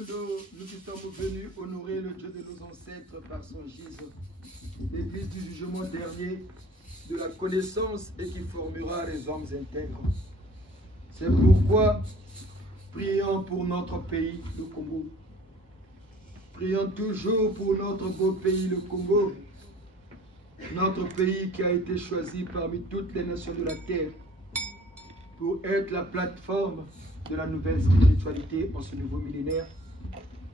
nous qui sommes venus honorer le Dieu de nos ancêtres par son gîte, l'église du jugement dernier, de la connaissance et qui formera les hommes intègres. C'est pourquoi prions pour notre pays, le Congo. Prions toujours pour notre beau pays, le Congo. Notre pays qui a été choisi parmi toutes les nations de la terre pour être la plateforme de la nouvelle spiritualité en ce nouveau millénaire,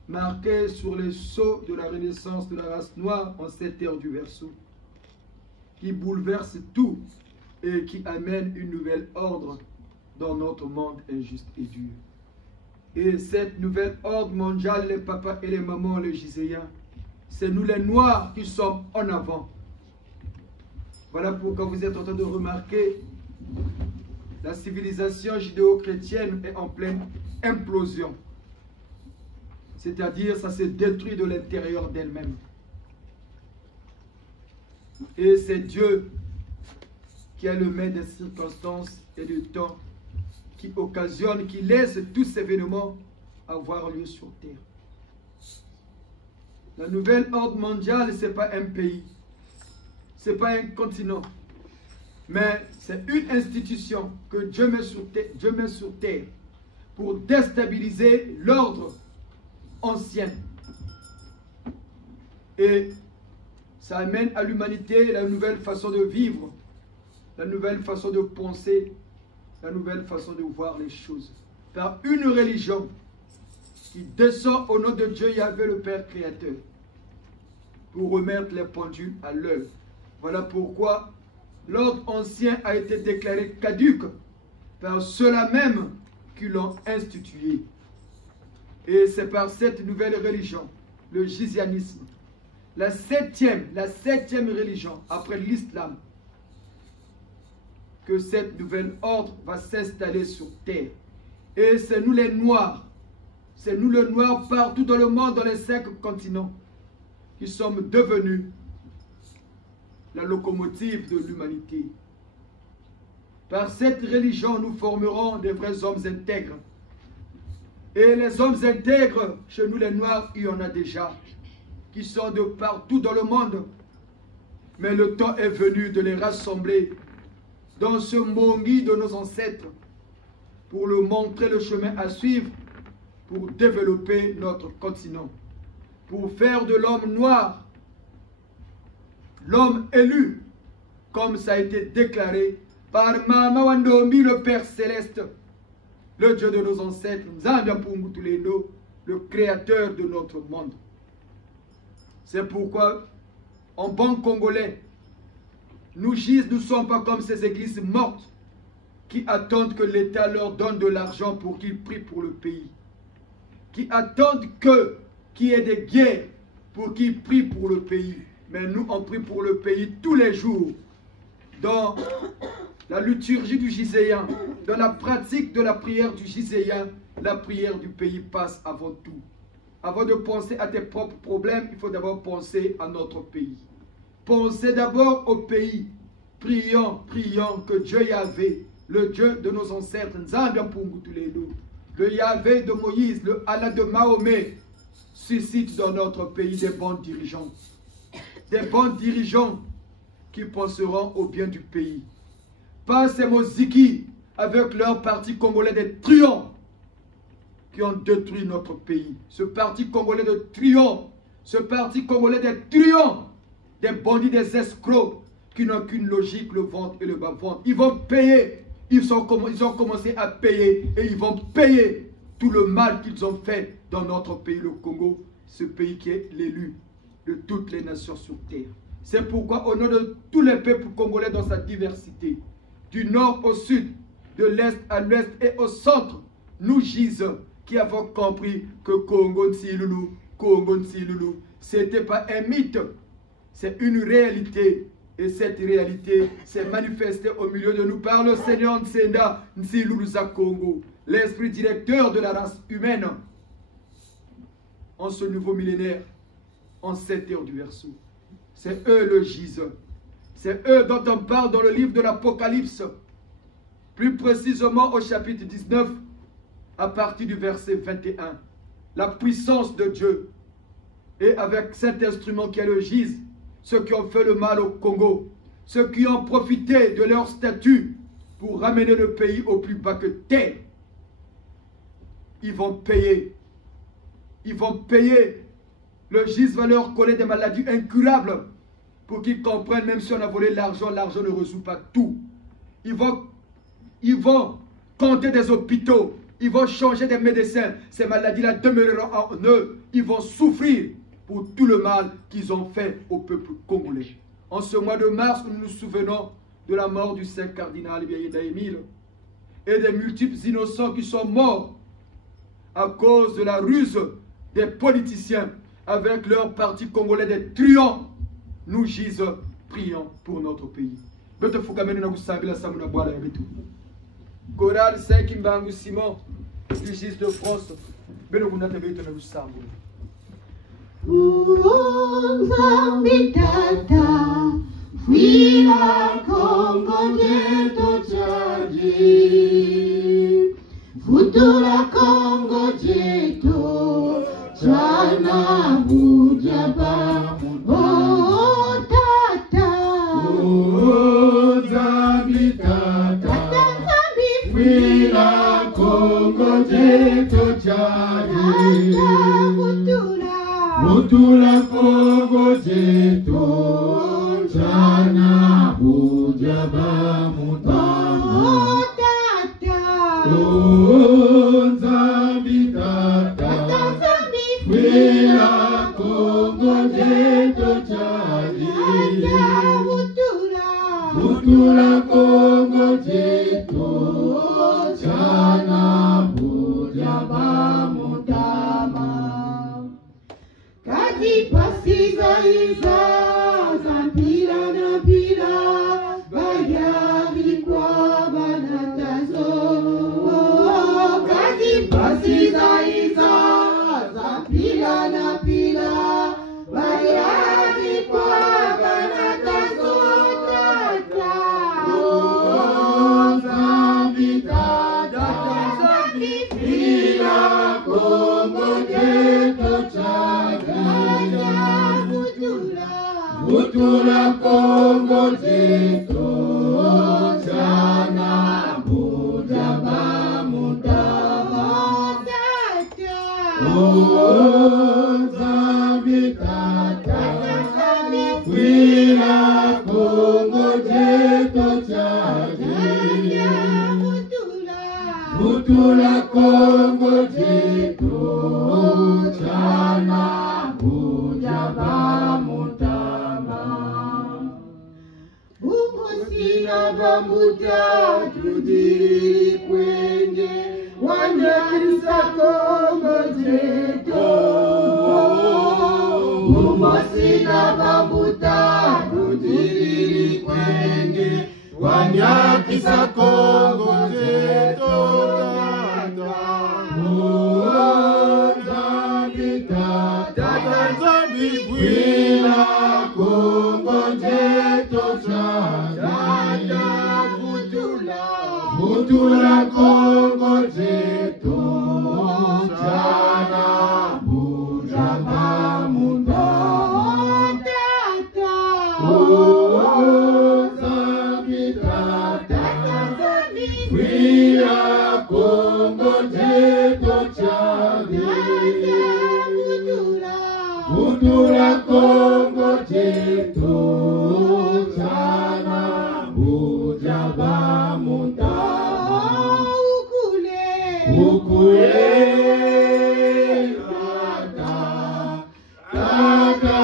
marqué sur les sceaux de la renaissance de la race noire en cette ère du Verseau, qui bouleverse tout et qui amène une nouvelle ordre dans notre monde injuste et dur. Et cette nouvelle ordre mondiale, les papas et les mamans, les Giséens, c'est nous les Noirs qui sommes en avant. Voilà pourquoi vous êtes en train de remarquer la civilisation judéo-chrétienne est en pleine implosion. C'est-à-dire, ça se détruit de l'intérieur d'elle-même. Et c'est Dieu qui a le maître des circonstances et du temps, qui occasionne, qui laisse tous ces événements avoir lieu sur terre. La nouvelle ordre mondiale, ce n'est pas un pays, ce n'est pas un continent, mais c'est une institution que Dieu met sur terre pour déstabiliser l'ordre ancien. Et ça amène à l'humanité la nouvelle façon de vivre, la nouvelle façon de penser, la nouvelle façon de voir les choses. Par une religion qui descend au nom de Dieu Yahvé le Père Créateur pour remettre les pendules à l'heure. Voilà pourquoi l'ordre ancien a été déclaré caduc par ceux-là même qui l'ont institué. Et c'est par cette nouvelle religion, le gizianisme, la septième religion après l'islam, que cette nouvelle ordre va s'installer sur terre. Et c'est nous les Noirs, c'est nous les Noirs partout dans le monde, dans les 5 continents, qui sommes devenus la locomotive de l'humanité. Par cette religion, nous formerons des vrais hommes intègres. Et les hommes intègres, chez nous les Noirs, il y en a déjà, qui sont de partout dans le monde. Mais le temps est venu de les rassembler dans ce Mongi de nos ancêtres, pour leur montrer le chemin à suivre, pour développer notre continent, pour faire de l'homme noir l'homme élu, comme ça a été déclaré par Mama Wandombi, le Père Céleste, le Dieu de nos ancêtres, le créateur de notre monde. C'est pourquoi, en bon congolais, nous ne sommes pas comme ces églises mortes qui attendent que l'État leur donne de l'argent pour qu'ils prient pour le pays, qui attendent qu'il y ait des guerres pour qu'ils prient pour le pays. Mais nous, on prie pour le pays tous les jours. Dans la liturgie du Giséen, dans la pratique de la prière du Giséen, la prière du pays passe avant tout. Avant de penser à tes propres problèmes, il faut d'abord penser à notre pays. Pensez d'abord au pays. Prions, prions que Dieu Yahvé, le Dieu de nos ancêtres, le Yahvé de Moïse, le Allah de Mahomet, suscite dans notre pays des bons dirigeants. Des bons dirigeants qui penseront au bien du pays. Pas ces Moziki avec leur parti congolais des truands qui ont détruit notre pays. Ce parti congolais de truands, ce parti congolais des truands, des bandits, des escrocs qui n'ont qu'une logique, le ventre et le bas-ventre. Ils vont payer, ils ont commencé à payer et ils vont payer tout le mal qu'ils ont fait dans notre pays, le Congo, ce pays qui est l'élu de toutes les nations sur terre. C'est pourquoi au nom de tous les peuples congolais dans sa diversité, du nord au sud, de l'est à l'ouest et au centre, nous gisons qui avons compris que Congo Nsilulu, ce n'était pas un mythe, c'est une réalité. Et cette réalité s'est manifestée au milieu de nous par le Seigneur Nsenda Nsilulu Congo, l'esprit directeur de la race humaine en ce nouveau millénaire, en cette ère du Verseau. C'est eux le giseur. C'est eux dont on parle dans le livre de l'Apocalypse. Plus précisément au chapitre 19, à partir du verset 21. la puissance de Dieu. Et avec cet instrument qui est le GIZ, ceux qui ont fait le mal au Congo, ceux qui ont profité de leur statut pour ramener le pays au plus bas que terre, ils vont payer. Ils vont payer. Le GIZ va leur coller des maladies incurables pour qu'ils comprennent, même si on a volé l'argent, l'argent ne résout pas tout. Ils vont compter des hôpitaux, ils vont changer des médecins. Ces maladies-là demeureront en eux. Ils vont souffrir pour tout le mal qu'ils ont fait au peuple congolais. En ce mois de mars, nous nous souvenons de la mort du Saint cardinal Biaïda Émile et des multiples innocents qui sont morts à cause de la ruse des politiciens avec leur parti congolais des truands. Nous GIZ, prions pour notre pays. Choral 5 Mbangu Simon du GIZ de France. Fuira Congo jeto chaji, futura Congo jeto chana bujaba, oh tata, oh zambi tata, fuira Congo jeto chaji, futura Congo jeto Chana bujaba mutama oh zambi tata Wea Congo jeto chali Mutura Congo jeto Chana bujaba mutama Kati pasiza iza Zampira na pira, bayari kwa banatazo. Kati pasiza iza, zampira na pira, bayari kwa banatazo. Zambi tata, zambi pira, Congo jeto chaga. Futura Congo jeto chana bujaba mutama oh zambi tata Fuira Congo jeto chaji Futura Congo jeto chana bujaba mutama Sina bambuta tudiri kwenye wanyanisa Congo jeto Sina bambuta tudiri kwenye wanyakisa Congo jeto Zambi tata Zambi Fuira Congo jeto Futura Congo jeto chana bujaba mutama oh zambi tata Fuira Congo jeto chana Futura Congo jeto chana bujaba mutama Ukule tata Tata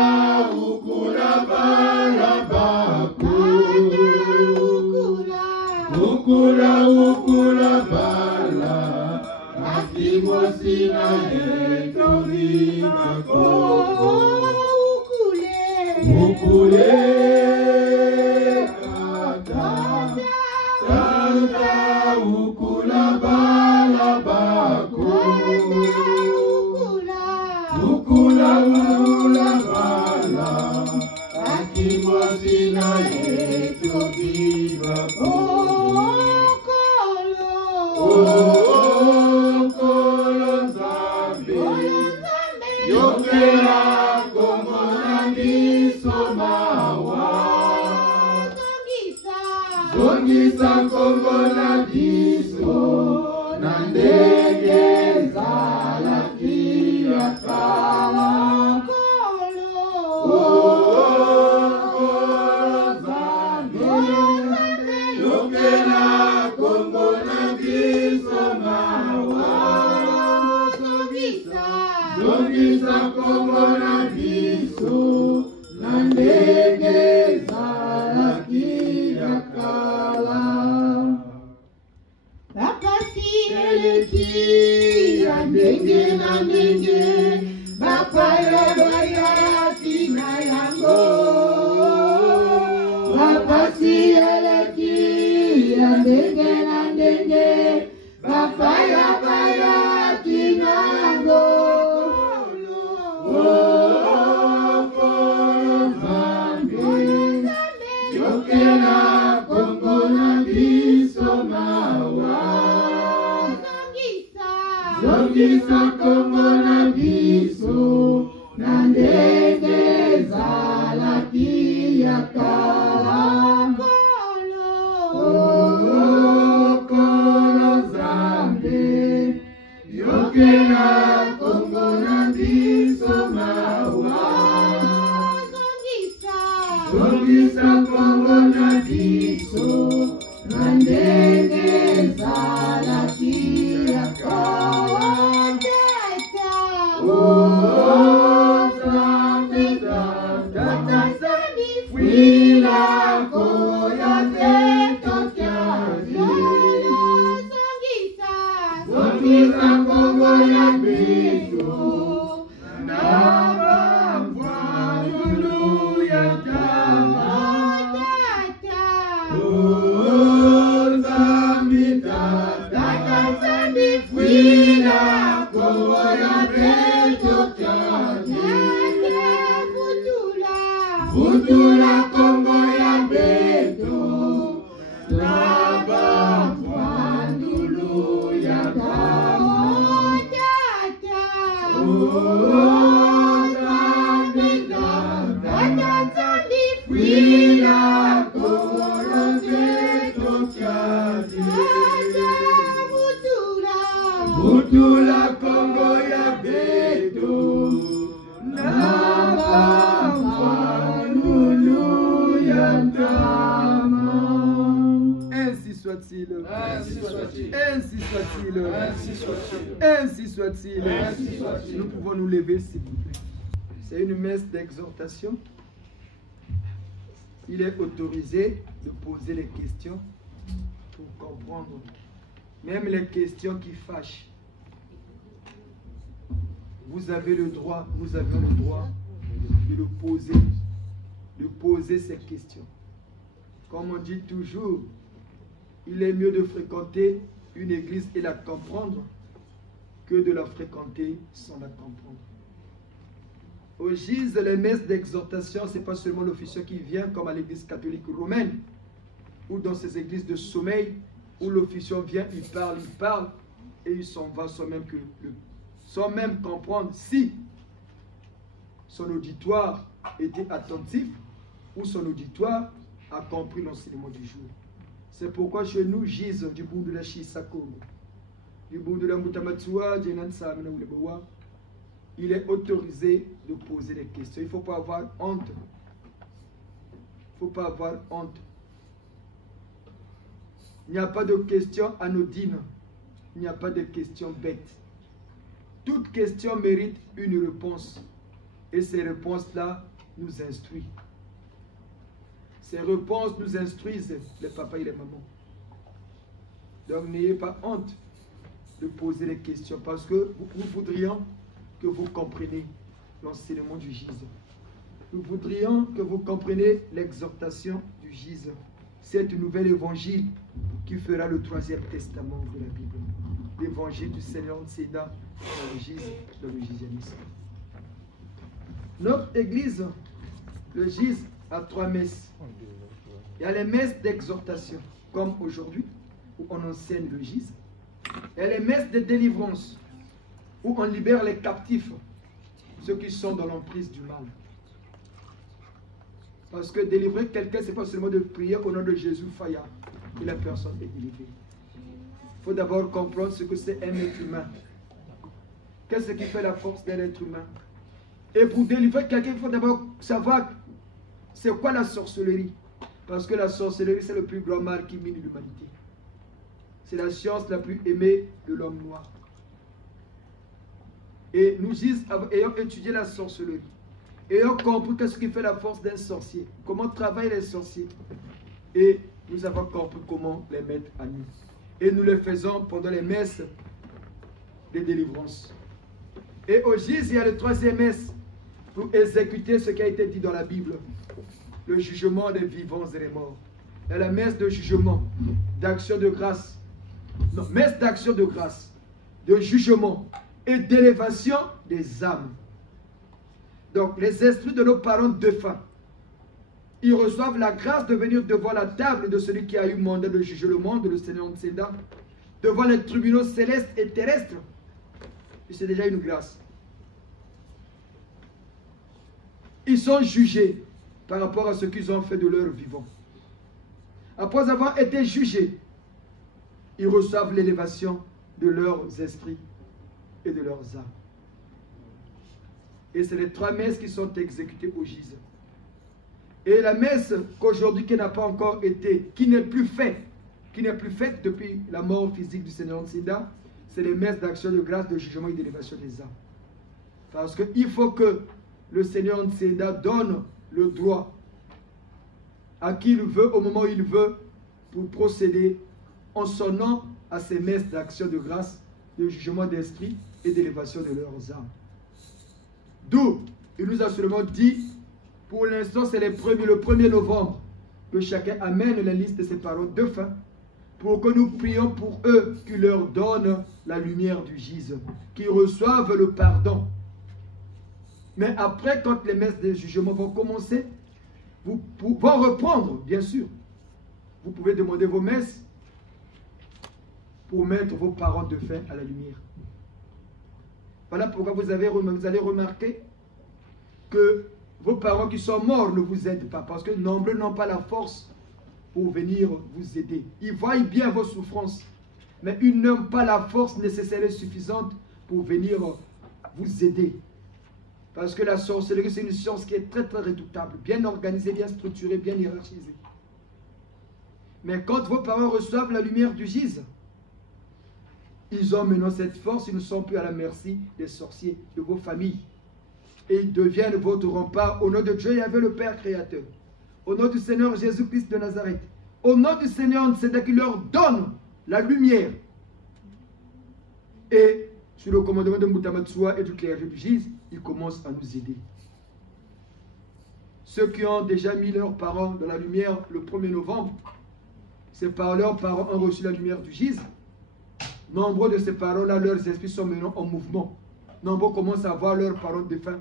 ukula balabaku Ukula bala Akimo sina yeto vibako Ukule tata Tata ukula balabaku Ukula bala Akimo sina yeto vibako Kolo Zambi Yokela Kongo na biso mawa. Zongisa Kongo na biso na ndenge ezalaki ya kala. Yokela Kongo na biso mawa. Zongisa Kongo na biso na ndenge ezalaki ya kala. Bapasi eleki ya ndenge na ndenge, bapaya bayaki na yango. Bapasi eleki ya ndenge na ndenge, bapaya bayaki na yango. Yokela Kongo na biso mawa. Zongisa Kongo na biso na ndenge ezalaki ya kala. Kolo Nzambe, yokela Kongo na biso mawa. Zongisa Kongo na biso na ndenge ezalaki ya kala. Wila Kongo ya beto kiazi. Zongisa Kongo ya beto na bambwa lulu ya jama. Wila Kongo ya beto kiazi. Futula Kongo ya beto na bambwa lulu ya jama. Wila Kongo ya beto kiazi. Futula Kongo ya beto na bambwa lulu ya jama. Ainsi soit-il. Ainsi soit-il. Ainsi soit-il. Ainsi soit-il. Ainsi soit-il. Ainsi soit-il. Nous pouvons nous lever, s'il vous plaît. C'est une messe d'exhortation. Il est autorisé de poser les questions pour comprendre. Même les questions qui fâchent. Vous avez le droit, nous avons le droit de poser ces questions. Comme on dit toujours, il est mieux de fréquenter une église et la comprendre que de la fréquenter sans la comprendre. Au GIZ, les messes d'exhortation, ce n'est pas seulement l'officiant qui vient comme à l'église catholique romaine ou dans ces églises de sommeil où l'officiant vient, il parle et il s'en va sans même comprendre si son auditoire était attentif ou son auditoire a compris l'enseignement du jour. C'est pourquoi chez nous, GIZ, du bout de la Chisakongo, du bout de la Mutamatsua, il est autorisé de poser des questions. Il ne faut pas avoir honte. Il ne faut pas avoir honte. Il n'y a pas de questions anodines. Il n'y a pas de questions bêtes. Toute question mérite une réponse. Et ces réponses-là nous instruisent. Ces réponses nous instruisent, les papas et les mamans. Donc n'ayez pas honte de poser des questions parce que nous voudrions que vous compreniez l'enseignement du GIZ. Nous voudrions que vous compreniez l'exhortation du GIZ. Cet nouvel évangile qui fera le 3e testament de la Bible. L'évangile du Seigneur Séda dans le GIZ, dans le gizianisme. Notre église, le GIZ, a 3 messes. Il y a les messes d'exhortation, comme aujourd'hui, où on enseigne le GIZ. Il y a les messes de délivrance, où on libère les captifs ceux qui sont dans l'emprise du mal. Parce que délivrer quelqu'un, ce n'est pas seulement de prier au nom de Jésus, Faya, et la personne est délivrée. Il faut d'abord comprendre ce que c'est un être humain. Qu'est-ce qui fait la force d'un être humain? Et pour délivrer quelqu'un, il faut d'abord savoir c'est quoi la sorcellerie. Parce que la sorcellerie, c'est le plus grand mal qui mine l'humanité. C'est la science la plus aimée de l'homme noir. Et nous ayant étudié la sorcellerie, ayant compris qu'est-ce qui fait la force d'un sorcier, comment travaillent les sorciers, et nous avons compris comment les mettre à nu. Et nous le faisons pendant les messes de délivrance. Et au GIS, il y a le troisième messe pour exécuter ce qui a été dit dans la Bible. Le jugement des vivants et des morts. Il y a la messe de jugement, d'action de grâce. Non, messe d'action de grâce, de jugement et d'élévation des âmes. Donc, les esprits de nos parents défunts, ils reçoivent la grâce de venir devant la table de celui qui a eu mandat de juger le monde, le Seigneur Nseda, devant les tribunaux célestes et terrestres. Et c'est déjà une grâce. Ils sont jugés par rapport à ce qu'ils ont fait de leur vivant. Après avoir été jugés, ils reçoivent l'élévation de leurs esprits et de leurs âmes. Et c'est les trois messes qui sont exécutées au GIS. Et la messe qu'aujourd'hui, qui n'a pas encore été, qui n'est plus faite depuis la mort physique du Seigneur Nseda, c'est les messes d'action de grâce, de jugement et d'élévation des âmes. Parce qu'il faut que le Seigneur Nseda donne le droit à qui il veut, au moment où il veut, pour procéder en son nom à ces messes d'action de grâce, de jugement d'esprit et d'élévation de leurs âmes. D'où il nous a seulement dit, pour l'instant c'est le 1er novembre, que chacun amène la liste de ses parents défunts, pour que nous prions pour eux, qui leur donne la lumière du GIS, qui reçoivent le pardon. Mais après, quand les messes de jugement vont commencer, vont reprendre, bien sûr. Vous pouvez demander vos messes pour mettre vos parents défunts à la lumière. Voilà pourquoi vous allez remarquer que vos parents qui sont morts ne vous aident pas, parce que nombreux n'ont pas la force pour venir vous aider. Ils voient bien vos souffrances, mais ils n'ont pas la force nécessaire et suffisante pour venir vous aider. Parce que la sorcellerie, c'est une science qui est très très redoutable, bien organisée, bien structurée, bien hiérarchisée. Mais quand vos parents reçoivent la lumière du GIS, ils ont maintenant cette force, ils ne sont plus à la merci des sorciers, de vos familles. Et ils deviennent votre rempart au nom de Dieu Yahvé le Père Créateur. Au nom du Seigneur Jésus-Christ de Nazareth. Au nom du Seigneur Nseda qui leur donne la lumière. Et sous le commandement de Moutamatsua et du clergé du GIS, ils commencent à nous aider. Ceux qui ont déjà mis leurs parents dans la lumière le 1er novembre, ces leurs parents ont reçu la lumière du GIS. Nombreux de ces parents-là, leurs esprits sont maintenant en mouvement. Nombreux commencent à voir leurs parents défunts.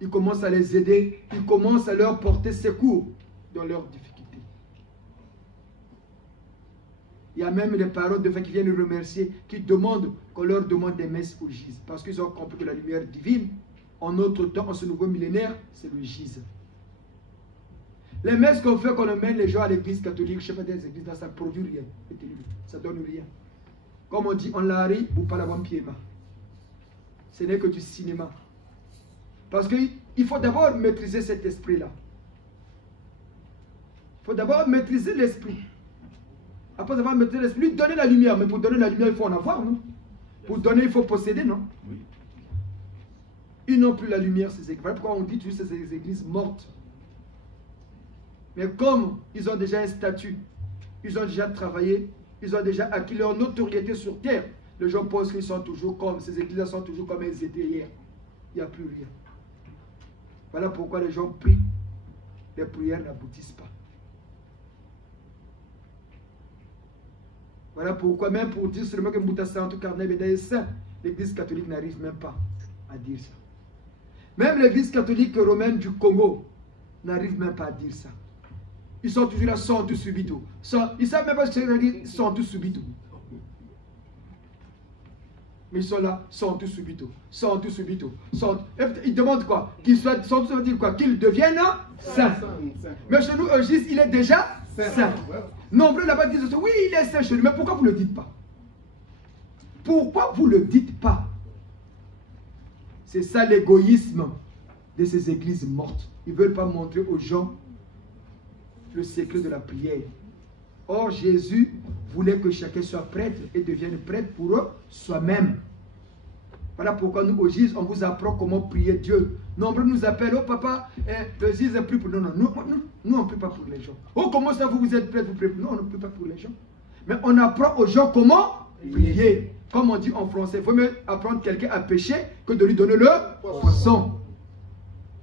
Ils commencent à les aider. Ils commencent à leur porter secours dans leurs difficultés. Il y a même des parents défunts qui viennent nous remercier, qui demandent qu'on leur demande des messes au GIS. Parce qu'ils ont compris que la lumière divine, en notre temps, en ce nouveau millénaire, c'est le GIS. Les messes qu'on fait, qu'on emmène les gens à l'église catholique, je ne sais pas des églises, ça ne produit rien. Ça ne donne rien. Comme on dit, on l'a ri ou pas la bonne pied. Ce n'est que du cinéma. Parce qu'il faut d'abord maîtriser cet esprit-là. Il faut d'abord maîtriser l'esprit. Après avoir maîtrisé l'esprit, lui donner la lumière. Mais pour donner la lumière, il faut en avoir, non? Pour donner, il faut posséder, non? Oui. Ils n'ont plus la lumière, ces églises. Voilà pourquoi on dit toujours ces églises mortes. Mais comme ils ont déjà un statut, ils ont déjà travaillé, ils ont déjà acquis leur notoriété sur terre, les gens pensent qu'ils sont toujours comme, ces églises sont toujours comme elles étaient hier. Il n'y a plus rien. Voilà pourquoi les gens prient, les prières n'aboutissent pas. Voilà pourquoi, même pour dire seulement que Mbouta Santo Carnet est saint, l'église catholique n'arrive même pas à dire ça. Même l'église catholique romaine du Congo n'arrive même pas à dire ça. Ils sont toujours là, sont tous subito. Ils ne savent même pas ce que ça veut dire, sont tous subito. Mais ils sont là, sont tous subito. Ils demandent quoi? Qu'ils soient, sont tous dire quoi? Qu'ils deviennent saints. Mais chez nous, Eugis, il est déjà saint. Nombreux là-bas disent, oui, il est saint chez nous. Mais pourquoi vous ne le dites pas? Pourquoi vous ne le dites pas? C'est ça l'égoïsme de ces églises mortes. Ils ne veulent pas montrer aux gens le secret de la prière. Or, Jésus voulait que chacun soit prêtre et devienne prêtre pour soi-même. Voilà pourquoi nous, au GIS, on vous apprend comment prier Dieu. Nombreux nous appellent, oh papa, le GIS est plus pour nous. Non, nous on ne prie pas pour les gens. Oh, comment ça vous êtes prêtre, vous priez? Non, on ne prie pas pour les gens. Mais on apprend aux gens comment prier. Comme on dit en français, il faut mieux apprendre quelqu'un à pécher que de lui donner le poisson.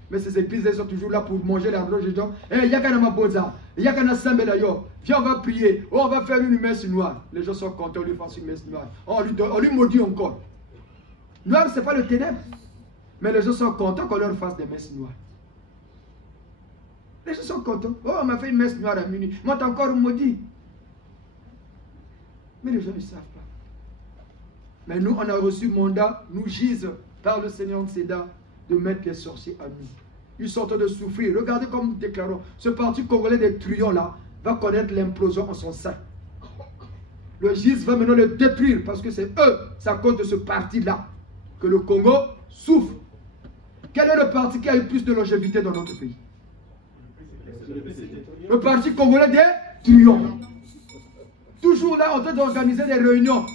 Mais ces églises, elles sont toujours là pour manger l'argent des gens. Eh, yakana maboza, yakana sambelayo. Viens, on va prier. Oh, on va faire une messe noire. Les gens sont contents, on lui fasse une messe noire. On lui maudit encore. Noir, ce n'est pas le ténèbre. Mais les gens sont contents qu'on leur fasse des messes noires. Les gens sont contents. Oh, on m'a fait une messe noire à minuit. Moi, t'as encore maudit. Mais les gens ne savent pas. Mais nous, on a reçu mandat, nous gise par le Seigneur de Séda, de mettre les sorciers à nous. Ils sont en train de souffrir. Regardez comme nous déclarons. Ce parti congolais des truands là va connaître l'implosion en son sein. Le GIS va maintenant le détruire parce que c'est eux, c'est à cause de ce parti-là que le Congo souffre. Quel est le parti qui a eu plus de longévité dans notre pays? Le parti congolais des truands. Toujours là en train d'organiser des réunions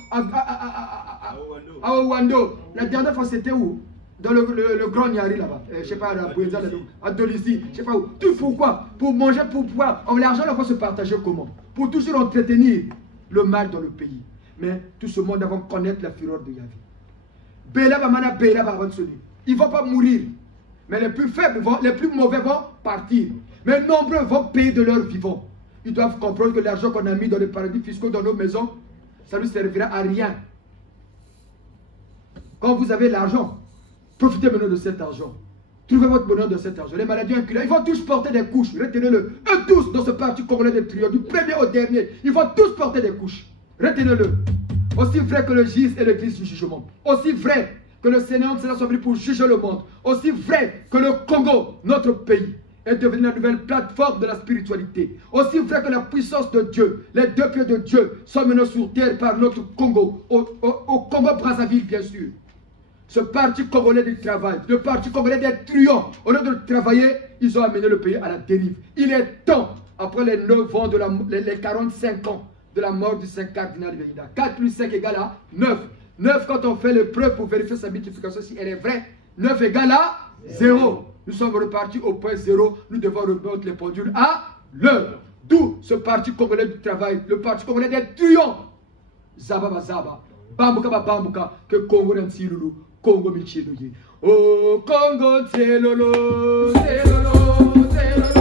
à Owando. La dernière fois c'était où? Dans le Grand Niari là-bas. Je ne sais pas, à Dolissi, je ne sais pas où. Tout pourquoi? Pour manger, pour pouvoir. L'argent, on va se partager comment? Pour toujours entretenir le mal dans le pays. Mais tout ce monde va connaître la fureur de Yahvé. Ils ne vont pas mourir. Mais les plus faibles, les plus mauvais vont partir. Mais nombreux vont payer de leur vivant. Ils doivent comprendre que l'argent qu'on a mis dans les paradis fiscaux, dans nos maisons, ça ne nous servira à rien. Quand vous avez l'argent, profitez maintenant de cet argent. Trouvez votre bonheur de cet argent. Les maladies inculaires, ils vont tous porter des couches. Retenez-le. Eux tous, dans ce parti congolais des trios, du premier au dernier, ils vont tous porter des couches. Retenez-le. Aussi vrai que le GIS est l'église du jugement. Aussi vrai que le Seigneur soit venu pour juger le monde. Aussi vrai que le Congo, notre pays, est devenu la nouvelle plateforme de la spiritualité. Aussi vrai que la puissance de Dieu, les deux pieds de Dieu, sont menés sur terre par notre Congo, au Congo-Brazzaville bien sûr. Ce parti congolais du travail, le parti congolais des truands, au lieu de travailler, ils ont amené le pays à la dérive. Il est temps, après les 9 ans, les 45 ans de la mort du Saint cardinal Vénida. 4 plus 5 égale à 9. 9, quand on fait l'épreuve pour vérifier sa multiplication, si elle est vraie, 9 égale à 0. Nous sommes repartis au point 0. Nous devons remettre les pendules à l'heure. D'où ce parti congolais du travail, le parti congolais des truands. Zaba Zaba. Bambuka Bambuka. Que Congo Nansilulu. Congo Michiluyi. Oh Congo Tselolo. Tselolo. Tselolo.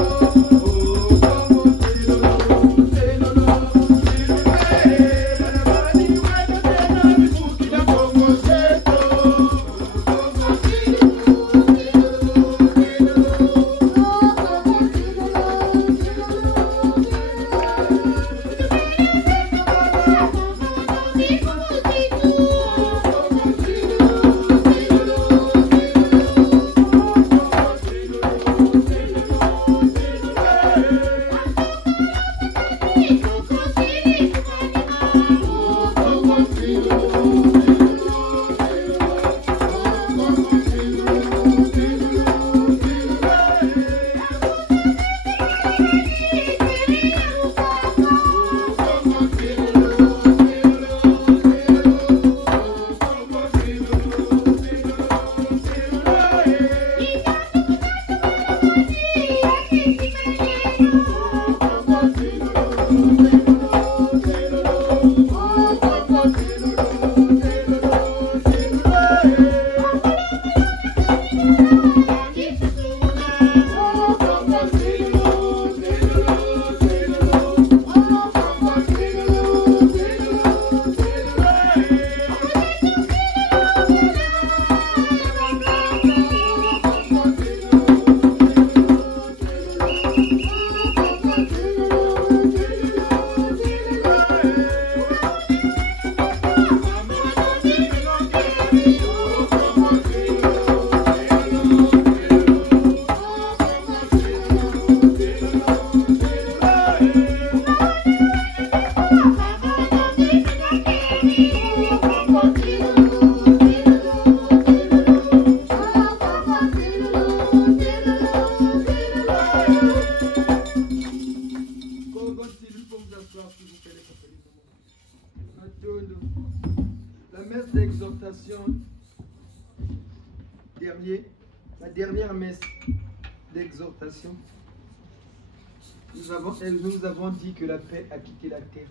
la dernière messe d'exhortation, nous avons dit que la paix a quitté la terre.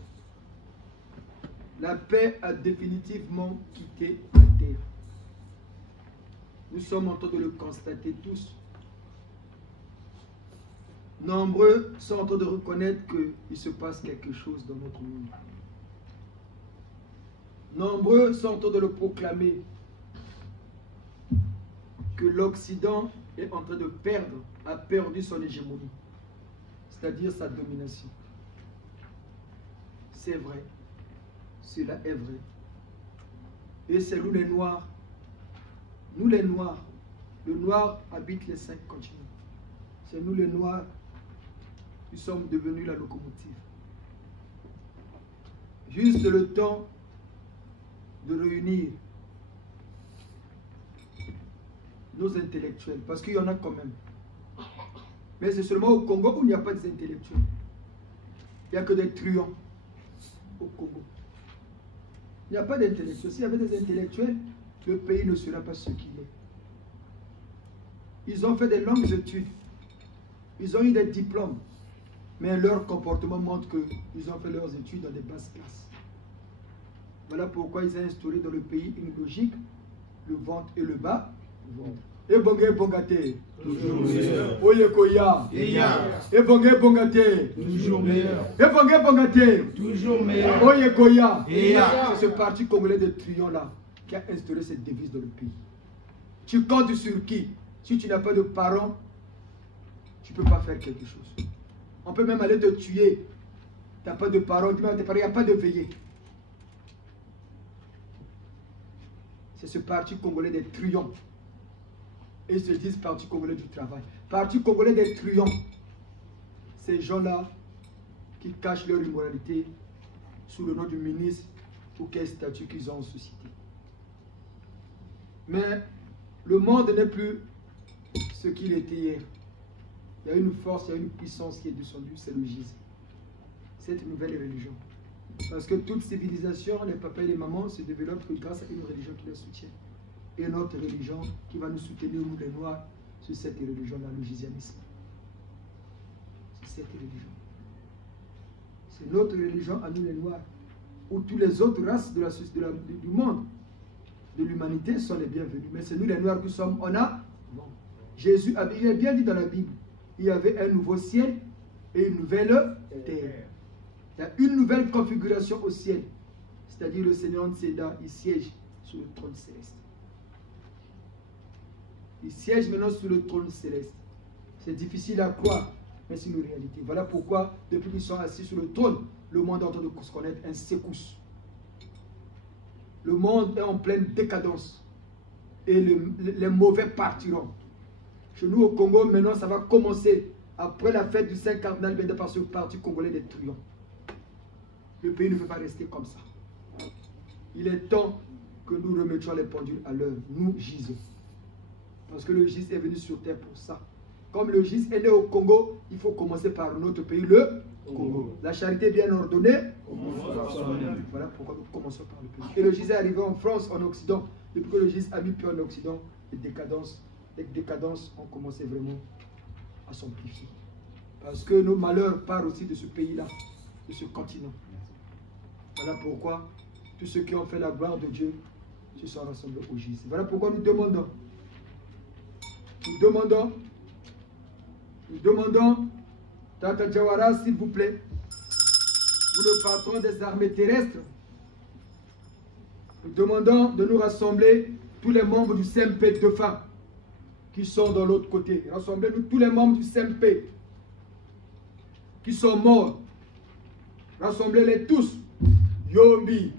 La paix a définitivement quitté la terre. Nous sommes en train de le constater tous. Nombreux sont en train de reconnaître qu'il se passe quelque chose dans notre monde. Nombreux sont en train de le proclamer, que l'Occident est en train de perdre, a perdu son hégémonie, c'est-à-dire sa domination. C'est vrai, cela est vrai. Et c'est nous les Noirs, le Noir habite les 5 continents. C'est nous les Noirs qui sommes devenus la locomotive. Juste le temps de réunir nos intellectuels, parce qu'il y en a quand même. Mais c'est seulement au Congo où il n'y a pas d'intellectuels. Il n'y a que des truands au Congo. Il n'y a pas d'intellectuels. S'il y avait des intellectuels, le pays ne sera pas ce qu'il est. Ils ont fait des longues études. Ils ont eu des diplômes. Mais leur comportement montre qu'ils ont fait leurs études dans des basses classes. Voilà pourquoi ils ont instauré dans le pays une logique, le ventre et le bas. Et bongé bongate. Toujours meilleur. Oye koya. Et bongé bongate. Toujours meilleur. Et bongé bongate. Toujours meilleur. Oye koya. C'est ce parti congolais de truands là qui a instauré cette devise dans le pays. Tu comptes sur qui? Si tu n'as pas de parents, tu ne peux pas faire quelque chose. On peut même aller te tuer. Tu n'as pas de parents, il n'y a pas de veillée. C'est ce parti congolais des truands. Et ils se disent parti congolais du travail. Parti congolais des truands. Ces gens-là qui cachent leur immoralité sous le nom du ministre ou quel statut qu'ils ont en société. Mais le monde n'est plus ce qu'il était hier. Il y a une force, il y a une puissance qui est descendue, c'est le GIZ. Cette nouvelle religion. Parce que toute civilisation, les papas et les mamans se développent grâce à une religion qui les soutient. Et notre religion qui va nous soutenir, nous les Noirs, c'est cette religion-là, le gizianisme. C'est cette religion. C'est notre religion à nous les Noirs, où toutes les autres races du monde, de l'humanité, sont les bienvenus. Mais c'est nous les Noirs qui sommes, on a. Bon. Jésus avait bien dit dans la Bible, il y avait un nouveau ciel et une nouvelle terre. Il y a une nouvelle configuration au ciel. C'est-à-dire le Seigneur Ntséda, il siège sur le trône céleste. Il siège maintenant sur le trône céleste. C'est difficile à croire, mais c'est une réalité. Voilà pourquoi, depuis qu'ils sont assis sur le trône, le monde est en train de se connaître un secousse. Le monde est en pleine décadence. Et les mauvais partiront. Chez nous au Congo, maintenant, ça va commencer. Après la fête du Saint Cardinal, bien par ce parti congolais des truands. Le pays ne peut pas rester comme ça. Il est temps que nous remettions les pendules à l'heure. Nous, GIZ. Parce que le GIZ est venu sur terre pour ça. Comme le GIZ est né au Congo, il faut commencer par notre pays, le Congo. La charité bien ordonnée. Voilà pourquoi nous commençons par le pays. Et le GIZ est arrivé en France, en Occident. Depuis que le GIZ a mis pied en Occident, les décadences ont commencé vraiment à s'amplifier. Parce que nos malheurs partent aussi de ce pays-là, de ce continent. Voilà pourquoi tous ceux qui ont fait la gloire de Dieu se sont rassemblés au GIZ. Voilà pourquoi nous demandons, Tata Jawara, s'il vous plaît, vous le patron des armées terrestres, nous demandons de nous rassembler tous les membres du CMP de femmes qui sont dans l'autre côté. Rassemblez-nous tous les membres du CMP qui sont morts. Rassemblez-les tous. Yombi,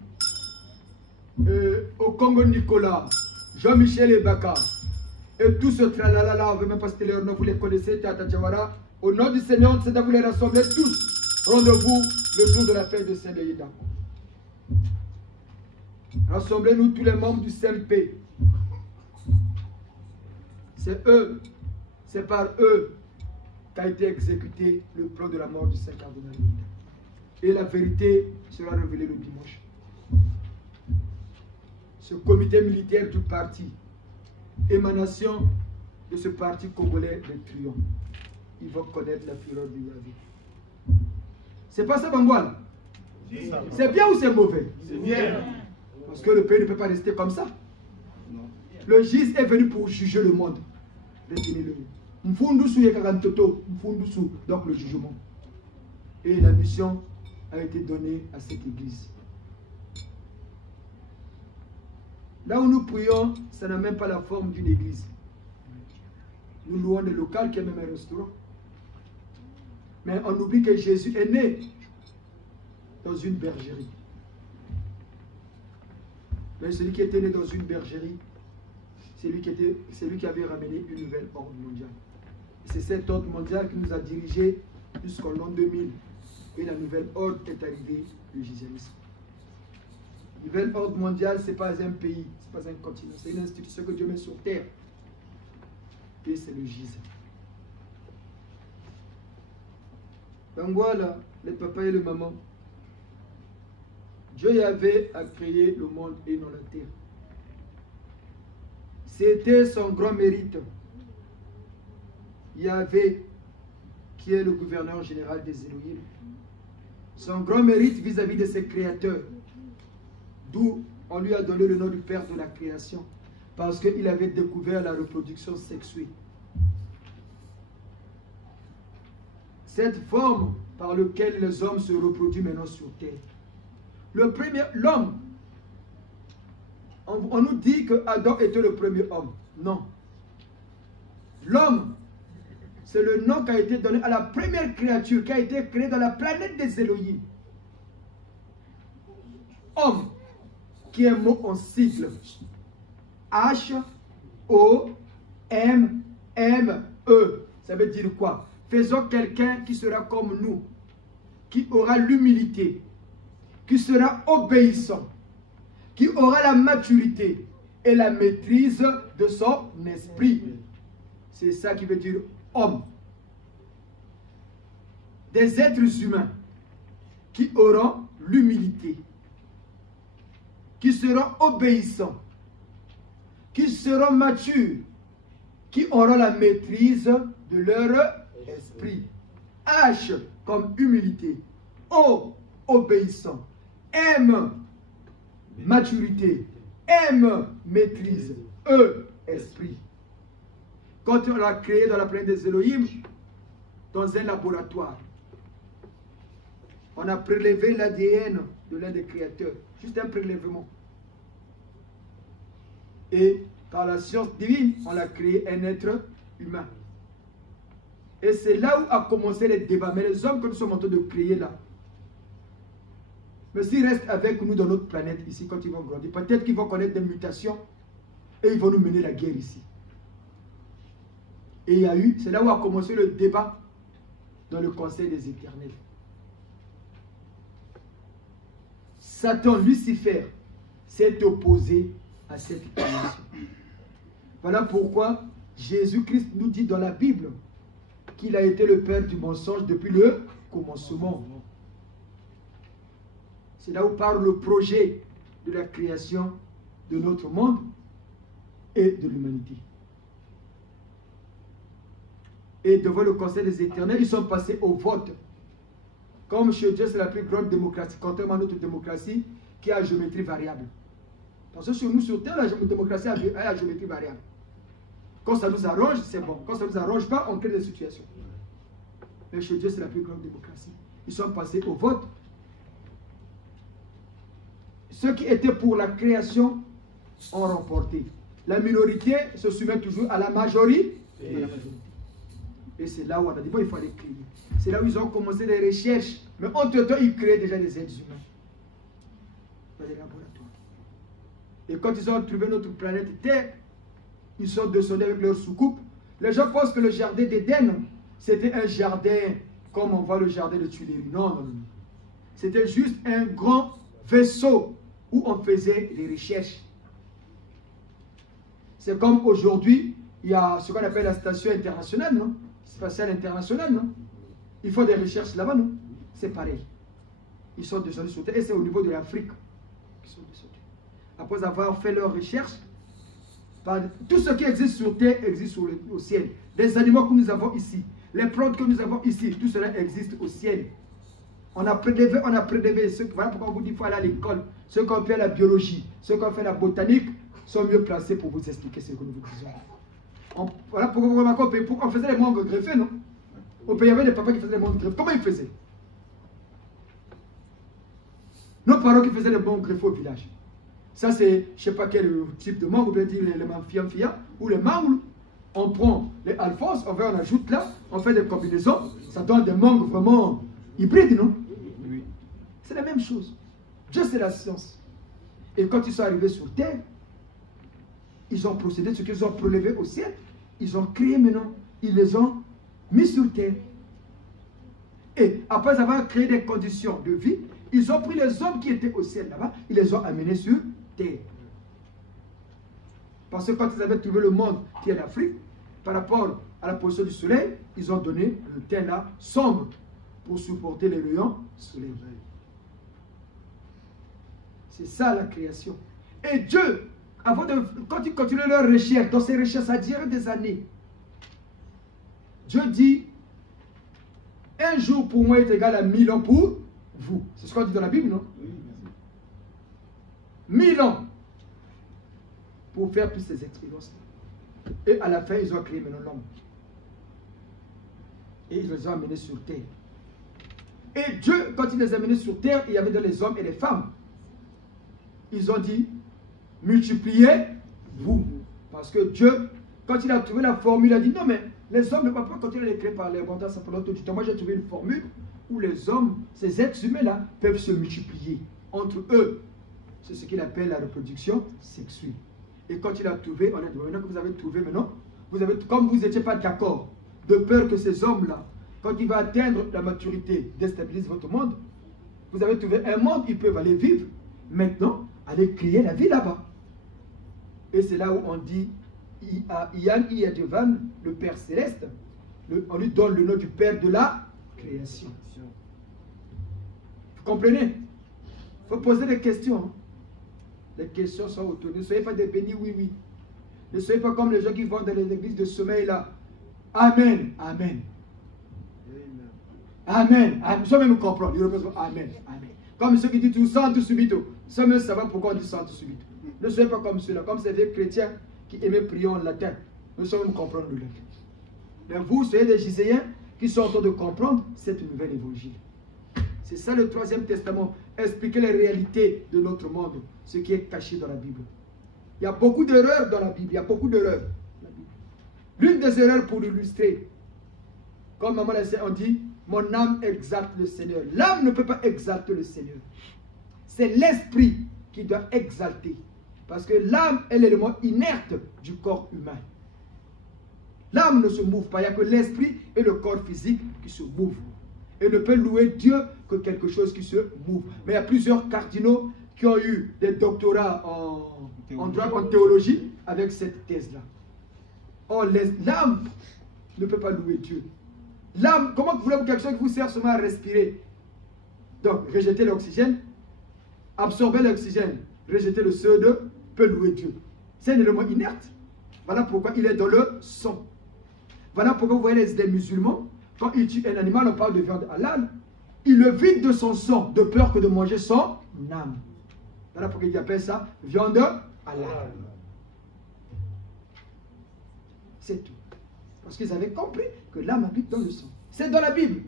au Congo Nicolas, Jean-Michel Ebaka, et tout ce tralala-là, on ne veut même pas citer leur nom, vous les connaissez, Tata Jawara. Au nom du Seigneur, c'est de vous les rassembler tous. Rendez-vous le jour de la fête de Saint-Léida. Rassemblez-nous tous les membres du CMP. C'est eux, c'est par eux qu'a été exécuté le plan de la mort du Saint Cardinal. Et la vérité sera révélée le dimanche. Ce comité militaire du parti émanation de ce parti congolais de triomphe. Ils vont connaître la fureur de Yahvé. C'est pas ça, Bangoual? C'est bien ou c'est mauvais? C'est bien. Parce que le pays ne peut pas rester comme ça. Le juge est venu pour juger le monde. Retenez-le. Donc le jugement. Et la mission a été donnée à cette église. Là où nous prions, ça n'a même pas la forme d'une église. Nous louons des locales qui est même un restaurant. Mais on oublie que Jésus est né dans une bergerie. Mais celui qui était né dans une bergerie, c'est lui qui avait ramené une nouvelle ordre mondiale. C'est cet ordre mondial qui nous a dirigés jusqu'en l'an 2000. Et la nouvelle ordre est arrivée, le giséisme. Le nouvel ordre mondial, ce n'est pas un pays, ce n'est pas un continent, c'est une institution que Dieu met sur terre. Et c'est le gisement. Donc voilà, les papas et les mamans. Dieu Yahvé a créé le monde et non la terre. C'était son grand mérite. Yahvé, qui est le gouverneur général des Elohim, son grand mérite vis-à-vis de ses créateurs, d'où on lui a donné le nom du Père de la création, parce qu'il avait découvert la reproduction sexuée. Cette forme par laquelle les hommes se reproduisent maintenant sur terre. L'homme, on nous dit que Adam était le premier homme. Non. L'homme, c'est le nom qui a été donné à la première créature qui a été créée dans la planète des Elohim. Homme, qui est un mot en sigle. H-O-M-M-E. Ça veut dire quoi? Faisons quelqu'un qui sera comme nous, qui aura l'humilité, qui sera obéissant, qui aura la maturité et la maîtrise de son esprit. C'est ça qui veut dire homme. Des êtres humains qui auront l'humilité, qui seront obéissants, qui seront matures, qui auront la maîtrise de leur esprit. H comme humilité, O obéissant, M maturité, M maîtrise, E esprit. Quand on l'a créé dans la planète des Elohim, dans un laboratoire, on a prélevé l'ADN de l'un des créateurs, juste un prélèvement. Et dans la science divine, on a créé un être humain. Et c'est là où a commencé les débats. Mais les hommes que nous sommes en train de créer là, mais s'ils restent avec nous dans notre planète ici, quand ils vont grandir, peut-être qu'ils vont connaître des mutations et ils vont nous mener la guerre ici. Et il y a eu, c'est là où a commencé le débat dans le Conseil des Éternels. Satan, Lucifer, s'est opposé à cette création. Voilà pourquoi Jésus-Christ nous dit dans la Bible qu'il a été le père du mensonge depuis le commencement. C'est là où parle le projet de la création de notre monde et de l'humanité. Et devant le Conseil des Éternels, ils sont passés au vote. Comme chez Dieu, c'est la plus grande démocratie, contrairement à notre démocratie qui a géométrie variable. Parce que sur nous, sur Terre, la démocratie a la géométrie variable. Quand ça nous arrange, c'est bon. Quand ça ne nous arrange pas, on crée des situations. Mais chez Dieu, c'est la plus grande démocratie. Ils sont passés au vote. Ceux qui étaient pour la création ont remporté. La minorité se soumet toujours à la majorité. Et c'est là où on a dit, bon, il faut aller créer. C'est là où ils ont commencé des recherches. Mais entre-temps, ils créent déjà des êtres humains. Dans les laboratoires. Et quand ils ont trouvé notre planète Terre, ils sont descendus avec leur soucoupe. Les gens pensent que le jardin d'Éden, c'était un jardin comme on voit le jardin de Tuileries. Non, non, non. C'était juste un grand vaisseau où on faisait des recherches. C'est comme aujourd'hui, il y a ce qu'on appelle la station internationale, non? Spatiale internationale, non? Ils font des recherches là-bas, non? C'est pareil. Ils sont descendus sur Terre et c'est au niveau de l'Afrique qu'ils sont descendus. Après avoir fait leurs recherches, Tout ce qui existe sur terre existe au ciel. Les animaux que nous avons ici, les plantes que nous avons ici, tout cela existe au ciel. On a prélevé. Voilà pourquoi on vous dit qu'il faut aller à l'école. Ceux qui ont fait la biologie, ceux qui ont fait la botanique sont mieux placés pour vous expliquer ce que nous vous disons. Voilà pourquoi vous remarquez, on faisait les mangues greffées, non? Au pays, il y avait des papas qui faisaient les mangues greffées. Comment ils faisaient? Nos parents qui faisaient les mangues greffées au village. Ça, c'est, je ne sais pas quel type de mangue, on peut dire les manfiamfia ou les mangles. On prend les alphonses, on ajoute là, on fait des combinaisons, ça donne des mangues vraiment hybrides, non? Oui. C'est la même chose. Dieu, c'est la science. Et quand ils sont arrivés sur terre, ils ont procédé, ce qu'ils ont prélevé au ciel, ils ont créé maintenant, ils les ont mis sur terre. Et après avoir créé des conditions de vie, ils ont pris les hommes qui étaient au ciel là-bas, ils les ont amenés sur terre. Parce que quand ils avaient trouvé le monde qui est l'Afrique, par rapport à la position du soleil, ils ont donné le teint là sombre pour supporter les rayons soleil. C'est ça la création. Et Dieu, quand ils continuent leur recherche, dans ces recherches, ça dirait des années. Dieu dit, un jour pour moi est égal à 1000 ans pour vous. C'est ce qu'on dit dans la Bible, non? Oui. 1000 ans pour faire toutes ces expériences. Et à la fin, ils ont créé maintenant l'homme. Et ils les ont amenés sur terre. Et Dieu, quand il les a amenés sur terre, il y avait dans les hommes et les femmes. Ils ont dit, multipliez-vous. Parce que Dieu, quand il a trouvé la formule, il a dit, non mais les hommes ne peuvent pas continuer à les créer par l'abondance pendant tout le temps. Moi j'ai trouvé une formule où les hommes, ces êtres humains-là, peuvent se multiplier entre eux. C'est ce qu'il appelle la reproduction sexuelle. Et quand il a trouvé, on a dit, maintenant que vous avez trouvé maintenant, comme vous n'étiez pas d'accord, de peur que ces hommes-là, quand ils vont atteindre la maturité, déstabilisent votre monde, vous avez trouvé un monde, ils peuvent aller vivre. Maintenant, allez créer la vie là-bas. Et c'est là où on dit, Yann Iadevan, le Père Céleste, on lui donne le nom du Père de la création. Vous comprenez? Il faut poser des questions. Les questions sont autour. Ne soyez pas des bénis, oui. Ne soyez pas comme les gens qui vont dans les églises de sommeil là. Amen, amen. Amen. Sans même comprendre. Ils représentent amen, amen. Comme ceux qui disent tout santo subito. Sans même savoir pourquoi on dit santo subito. Ne soyez pas comme ceux-là, comme ces vieux chrétiens qui aimaient prier en latin. Ne savons même comprendre le latin. Mais vous, soyez des Giséens qui sont en train de comprendre cette nouvelle évangile. C'est ça le troisième testament. Expliquer les réalités de notre monde, ce qui est caché dans la Bible. Il y a beaucoup d'erreurs dans la Bible. Il y a beaucoup d'erreurs. L'une des erreurs pour l'illustrer, comme maman on dit, mon âme exalte le Seigneur. L'âme ne peut pas exalter le Seigneur. C'est l'esprit qui doit exalter. Parce que l'âme est l'élément inerte du corps humain. L'âme ne se mouve pas. Il n'y a que l'esprit et le corps physique qui se mouvent. Et ne peut louer Dieu que quelque chose qui se mouve. Mais il y a plusieurs cardinaux qui ont eu des doctorats en droit, en théologie, avec cette thèse-là. Or, l'âme ne peut pas louer Dieu. L'âme, comment voulez-vous quelque chose qui vous sert seulement à respirer? Donc, rejeter l'oxygène, absorber l'oxygène, rejeter le CO2, peut louer Dieu. C'est un élément inerte. Voilà pourquoi il est dans le sang. Voilà pourquoi vous voyez les musulmans, quand ils tuent un animal, on parle de viande halal, ils le vident de son sang, de peur que de manger son âme. Voilà pourquoi ils appellent ça viande halal. C'est tout. Parce qu'ils avaient compris que l'âme habite dans le sang. C'est dans la Bible.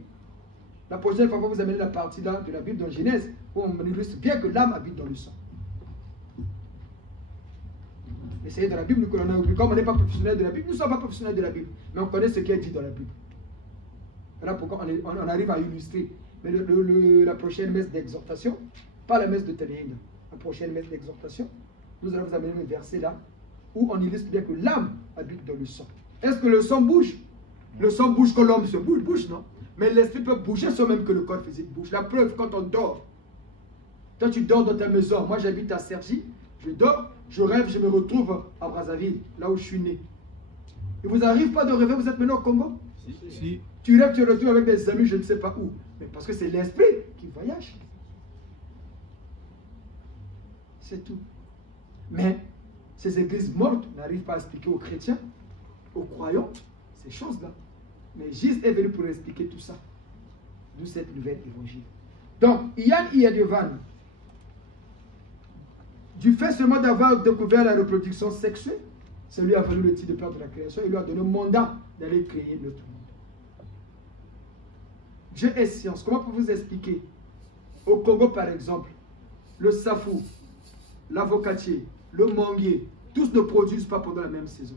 La prochaine fois, vous amenez la partie là de la Bible dans Genèse, où on illustre bien que l'âme habite dans le sang. Mais c'est dans la Bible que l'on a oublié. Comme on n'est pas professionnel de la Bible, nous ne sommes pas professionnels de la Bible. Mais on connaît ce qui est dit dans la Bible. Voilà pourquoi on arrive à illustrer. Mais la prochaine messe d'exhortation, pas la messe de Téléine, la prochaine messe d'exhortation, nous allons vous amener un verset là, où on illustre bien que l'âme habite dans le sang. Est-ce que le sang bouge? Le sang bouge quand l'homme se bouge, non? Mais l'esprit peut bouger sans même que le corps physique bouge. La preuve, quand on dort. Toi, tu dors dans ta maison. Moi, j'habite à Cergy. Je dors, je rêve, je me retrouve à Brazzaville, là où je suis né. Il vous arrive pas de rêver, vous êtes maintenant au Congo? Si. Tu rêves, tu te retrouves avec des amis, je ne sais pas où. Mais parce que c'est l'esprit qui voyage. C'est tout. Mais ces églises mortes n'arrivent pas à expliquer aux chrétiens, aux croyants, ces choses-là. Mais Jésus est venu pour expliquer tout ça. D'où cette nouvelle évangile. Donc, Yann Iadevan, du fait seulement d'avoir découvert la reproduction sexuelle, ça lui a valu le titre de père de la création, il lui a donné le mandat d'aller créer notre monde. Dieu est science. Comment pouvez-vous expliquer? Au Congo, par exemple, le safou, l'avocatier, le manguier, tous ne produisent pas pendant la même saison.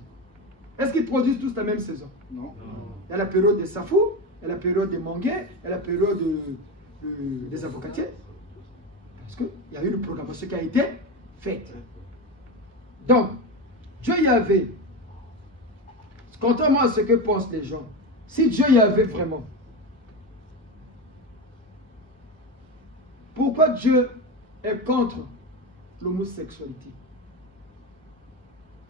Est-ce qu'ils produisent tous la même saison? Non. Il y a la période des safous, il y a la période des manguiers, il y a la période des avocatiers. Parce qu'il y a eu une programmation qui a été faite. Donc, Dieu y avait, contrairement à ce que pensent les gens, si Dieu y avait vraiment, pourquoi Dieu est contre l'homosexualité?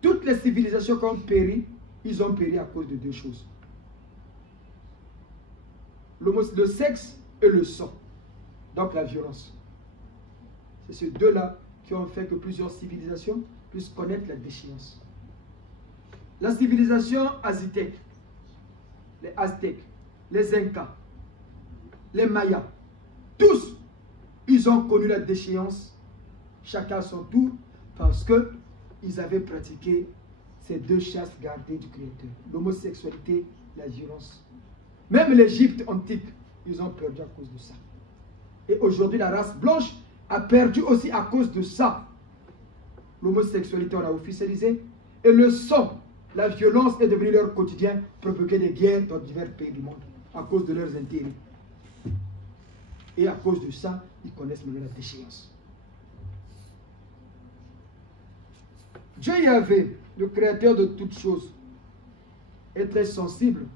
Toutes les civilisations qui ont péri, ils ont péri à cause de deux choses. Le sexe et le sang. Donc la violence. C'est ces deux-là qui ont fait que plusieurs civilisations puissent connaître la déchéance. La civilisation aztèque, les Aztèques, les Incas, les Mayas, tous, ils ont connu la déchéance, chacun à son tour, parce qu'ils avaient pratiqué ces deux chasses gardées du Créateur. L'homosexualité, la violence. Même l'Égypte antique, ils ont perdu à cause de ça. Et aujourd'hui, la race blanche a perdu aussi à cause de ça. L'homosexualité, on l'a officialisé. Et le sang, la violence est devenue leur quotidien, provoquer des guerres dans divers pays du monde à cause de leurs intérêts. Et à cause de ça, ils connaissent maintenant la déchéance. Dieu Yahvé, le créateur de toutes choses, est très sensible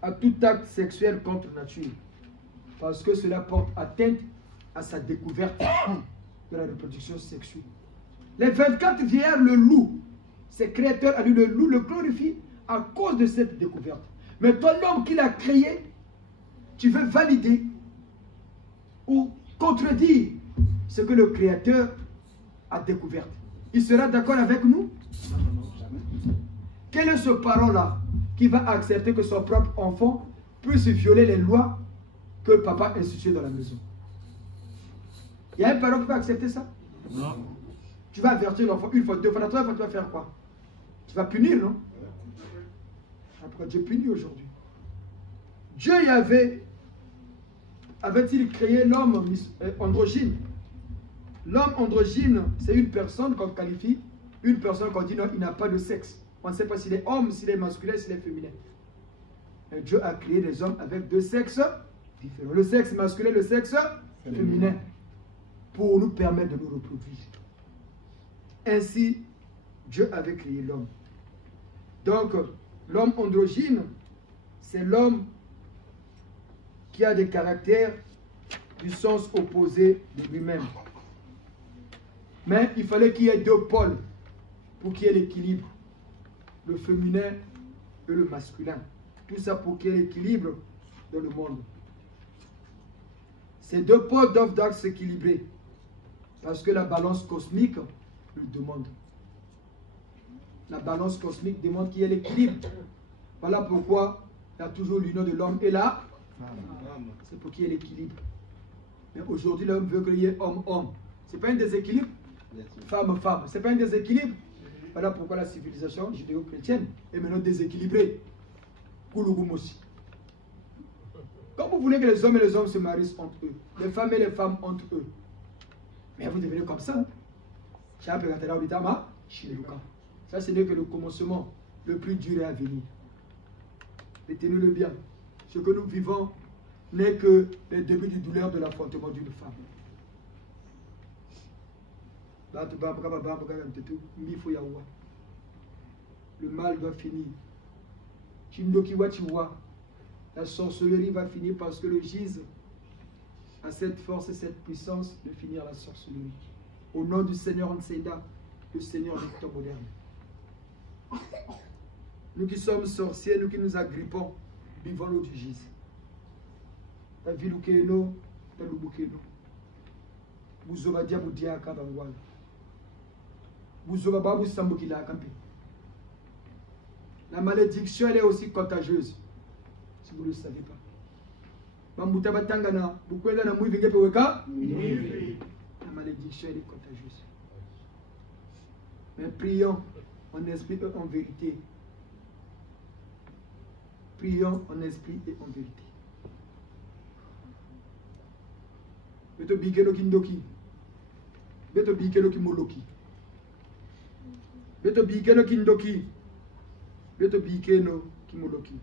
à tout acte sexuel contre nature, parce que cela porte atteinte à sa découverte de la reproduction sexuelle. Les 24 vieillards le louent, ses créateurs à lui le loup, le glorifie à cause de cette découverte. Mais toi, l'homme qu'il a créé, tu veux valider ou contredire ce que le créateur a découvert. Il sera d'accord avec nous? Quel est ce parent-là qui va accepter que son propre enfant puisse violer les lois que papa a instituées dans la maison? Il y a un parent qui va accepter ça? Non. Tu vas avertir l'enfant une fois, deux fois, la troisième fois, tu vas faire quoi? Tu vas punir, non? Après, Dieu punit aujourd'hui. Dieu avait-il créé l'homme androgyne? L'homme androgyne, c'est une personne qu'on qualifie, une personne qu'on dit non, il n'a pas de sexe. On ne sait pas s'il est homme, s'il est masculin, s'il est féminin. Et Dieu a créé des hommes avec deux sexes différents. Le sexe masculin, le sexe féminin. Pour nous permettre de nous reproduire. Ainsi, Dieu avait créé l'homme. Donc, l'homme androgyne, c'est l'homme qui a des caractères du sens opposé de lui-même. Mais il fallait qu'il y ait deux pôles pour qu'il y ait l'équilibre. Le féminin et le masculin. Tout ça pour qu'il y ait l'équilibre dans le monde. Ces deux pôles doivent donc s'équilibrer. Parce que la balance cosmique le demande. La balance cosmique demande qu'il y ait l'équilibre. Voilà pourquoi il y a toujours l'union de l'homme et la femme. C'est pour qu'il y ait l'équilibre. Mais aujourd'hui, l'homme veut qu'il y ait homme-homme. Ce n'est pas un déséquilibre? Femme-femme. Ce n'est pas un déséquilibre? Voilà pourquoi la civilisation judéo-chrétienne est maintenant déséquilibrée. Koulougoum aussi. Comme vous voulez que les hommes et les hommes se marient entre eux, les femmes et les femmes entre eux. Mais vous devenez comme ça. Ça, ce n'est que le commencement. Le plus dur est à venir. Retenez-le bien. Ce que nous vivons n'est que le début du douleur de l'affrontement d'une femme. Le mal doit finir. La sorcellerie va finir parce que le gise a cette force et cette puissance de finir la sorcellerie. Au nom du Seigneur Nseda, le Seigneur du temps moderne. Nous qui sommes sorciers, nous qui nous agrippons, vivons l'eau du gise. Ta vilukeno, ta lubukeno. Vous obadia boudia kabangwal. La malédiction, elle est aussi contagieuse. Si vous ne le savez pas. La malédiction, elle est contagieuse. Mais prions en esprit et en vérité. Prions en esprit et en vérité. Beto bikeno kindoki. Beto bikeno kimoloki. Beto bikeno kindoki. Beto bikeno kimoloki.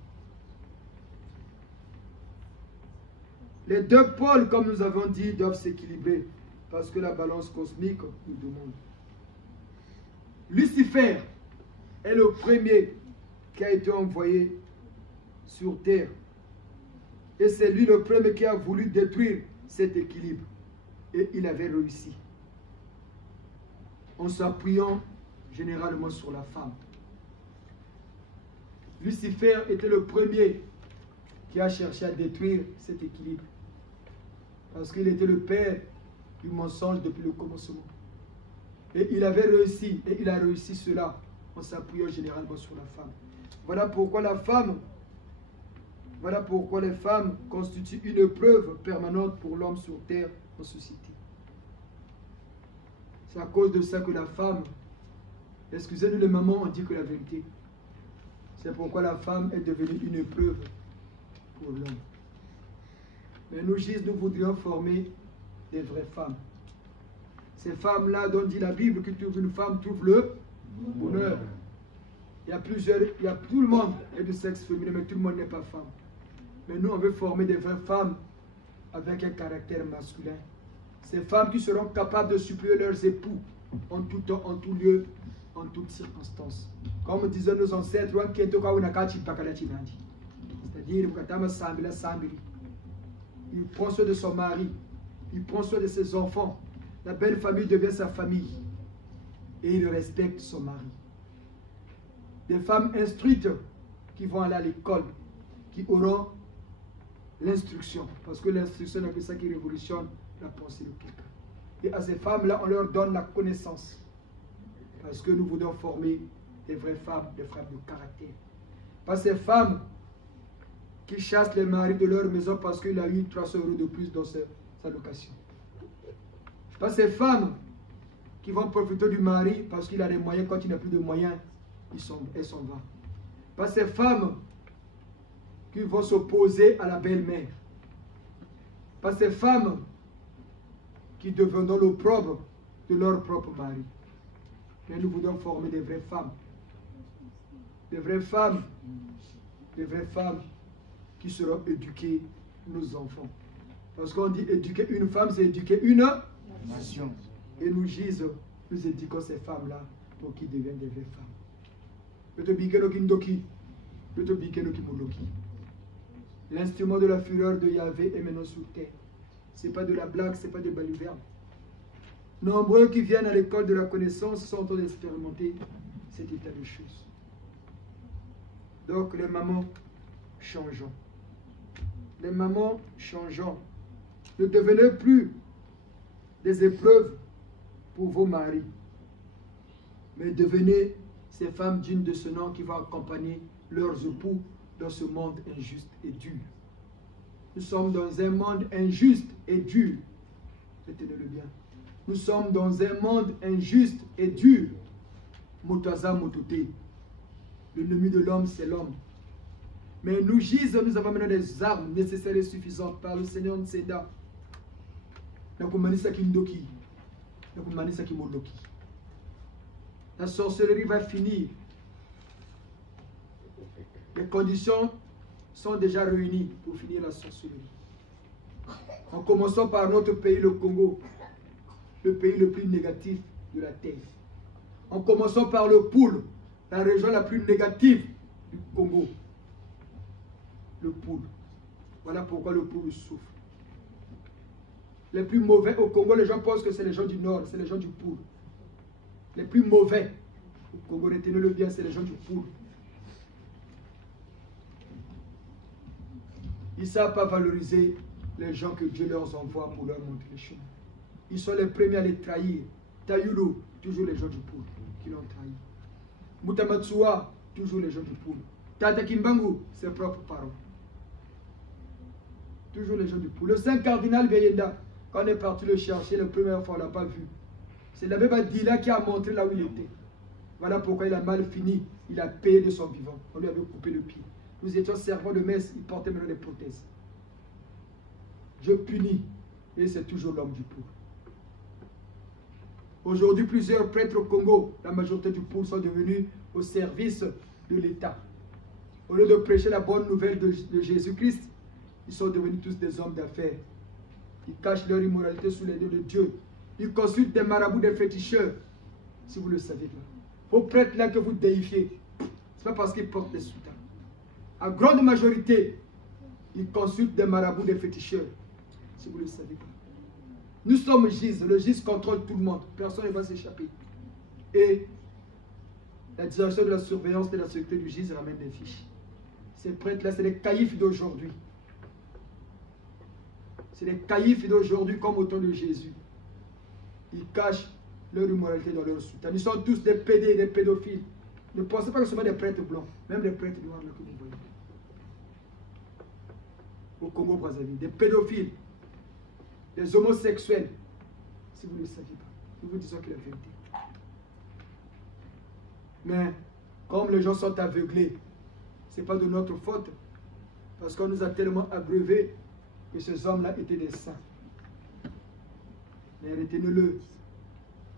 Les deux pôles, comme nous avons dit, doivent s'équilibrer parce que la balance cosmique nous demande. Lucifer est le premier qui a été envoyé sur terre. Et c'est lui le premier qui a voulu détruire cet équilibre. Et il avait réussi. En s'appuyant généralement sur la femme. Lucifer était le premier qui a cherché à détruire cet équilibre. Parce qu'il était le père du mensonge depuis le commencement. Et il avait réussi, et il a réussi cela en s'appuyant généralement sur la femme. Voilà pourquoi la femme, voilà pourquoi les femmes constituent une épreuve permanente pour l'homme sur terre en société. C'est à cause de ça que la femme, excusez-nous les mamans, on dit que la vérité. C'est pourquoi la femme est devenue une épreuve pour l'homme. Mais nous, nous voudrions former des vraies femmes. Ces femmes-là dont dit la Bible que une femme trouve le bonheur. Il y a tout le monde est de sexe féminin, mais tout le monde n'est pas femme. Mais nous, on veut former des vraies femmes avec un caractère masculin. Ces femmes qui seront capables de supplier leurs époux en tout temps, en tout lieu, en toutes circonstances. Comme disaient nos ancêtres, c'est-à-dire, il prend soin de son mari, il prend soin de ses enfants. La belle famille devient sa famille. Et il respecte son mari. Des femmes instruites qui vont aller à l'école, qui auront l'instruction. Parce que l'instruction n'est que ça qui révolutionne la pensée de quelqu'un. Et à ces femmes-là, on leur donne la connaissance. Parce que nous voulons former des vraies femmes, des femmes de caractère. Pas ces femmes qui chassent les maris de leur maison parce qu'il a eu 300 € de plus dans sa location. Pas ces femmes qui vont profiter du mari parce qu'il a des moyens, quand il n'a plus de moyens, elles s'en vont. Pas ces femmes qui vont s'opposer à la belle-mère. Pas ces femmes qui deviendront l'opprobre de leur propre mari. Mais nous voulons former des vraies femmes. Des vraies femmes qui seront éduquer nos enfants. Parce qu'on dit éduquer une femme, c'est éduquer une nation. Et nous éduquons ces femmes-là pour qu'ils deviennent des vraies femmes. L'instrument de la fureur de Yahvé est maintenant sur terre. Ce n'est pas de la blague, ce n'est pas de baliverne. Nombreux qui viennent à l'école de la connaissance sont en train d'expérimenter cet état de choses. Donc les mamans, changeons. Les mamans, changeons. Ne devenez plus des épreuves pour vos maris, mais devenez ces femmes dignes de ce nom qui vont accompagner leurs époux dans ce monde injuste et dur. Nous sommes dans un monde injuste et dur. Retenez-le bien. Nous sommes dans un monde injuste et dur. Motaza mototé. L'ennemi de l'homme, c'est l'homme. Mais nous avons maintenant des armes nécessaires et suffisantes par le Seigneur Nseda. La sorcellerie va finir. Les conditions sont déjà réunies pour finir la sorcellerie. En commençant par notre pays, le Congo, le pays le plus négatif de la terre. En commençant par le Poul, la région la plus négative du Congo. Le Poul. Voilà pourquoi le Poul souffre. Les plus mauvais au Congo, les gens pensent que c'est les gens du Nord, c'est les gens du Poul. Les plus mauvais au Congo, retenez-le bien, c'est les gens du Poul. Ils ne savent pas valoriser les gens que Dieu leur envoie pour leur montrer les chemins. Ils sont les premiers à les trahir. Taïoulou, toujours les gens du Poul. qui l'ont trahi. Mutamatsua, toujours les gens du poule. Tata Kimbangu, ses propres parents. Toujours les gens du poule. Le Saint Cardinal Beyenda, quand on est parti le chercher la première fois, on ne l'a pas vu. C'est l'abbé Badila qui a montré là où il était. Voilà pourquoi il a mal fini. Il a payé de son vivant. On lui avait coupé le pied. Nous étions servants de messe, il portait maintenant des prothèses. Je punis. Et c'est toujours l'homme du poule. Aujourd'hui, plusieurs prêtres au Congo, la majorité du poule sont devenus au service de l'État. Au lieu de prêcher la bonne nouvelle de Jésus-Christ, ils sont devenus tous des hommes d'affaires. Ils cachent leur immoralité sous les yeux de Dieu. Ils consultent des marabouts, des féticheurs. Si vous le savez. Vos prêtres là que vous déifiez, ce n'est pas parce qu'ils portent des soutanes. En grande majorité, ils consultent des marabouts, des féticheurs. Si vous ne le savez pas. Nous sommes GIS. Le GIS contrôle tout le monde. Personne ne va s'échapper. Et la direction de la surveillance de la sécurité du GIS ramène des fiches. Ces prêtres-là, c'est les caïfs d'aujourd'hui. C'est les caïfs d'aujourd'hui comme au temps de Jésus. Ils cachent leur immoralité dans leur soutane. Ils sont tous des pédés, des pédophiles. Ne pensez pas que ce sont des prêtres blancs, même des prêtres noirs là que vous voyez. Au Congo-Brazzaville, des pédophiles, des homosexuels. Si vous ne le saviez pas, nous vous disons que la vérité. Mais comme les gens sont aveuglés, ce n'est pas de notre faute. Parce qu'on nous a tellement abreuvés que ces hommes-là étaient des saints. Mais retenez-le.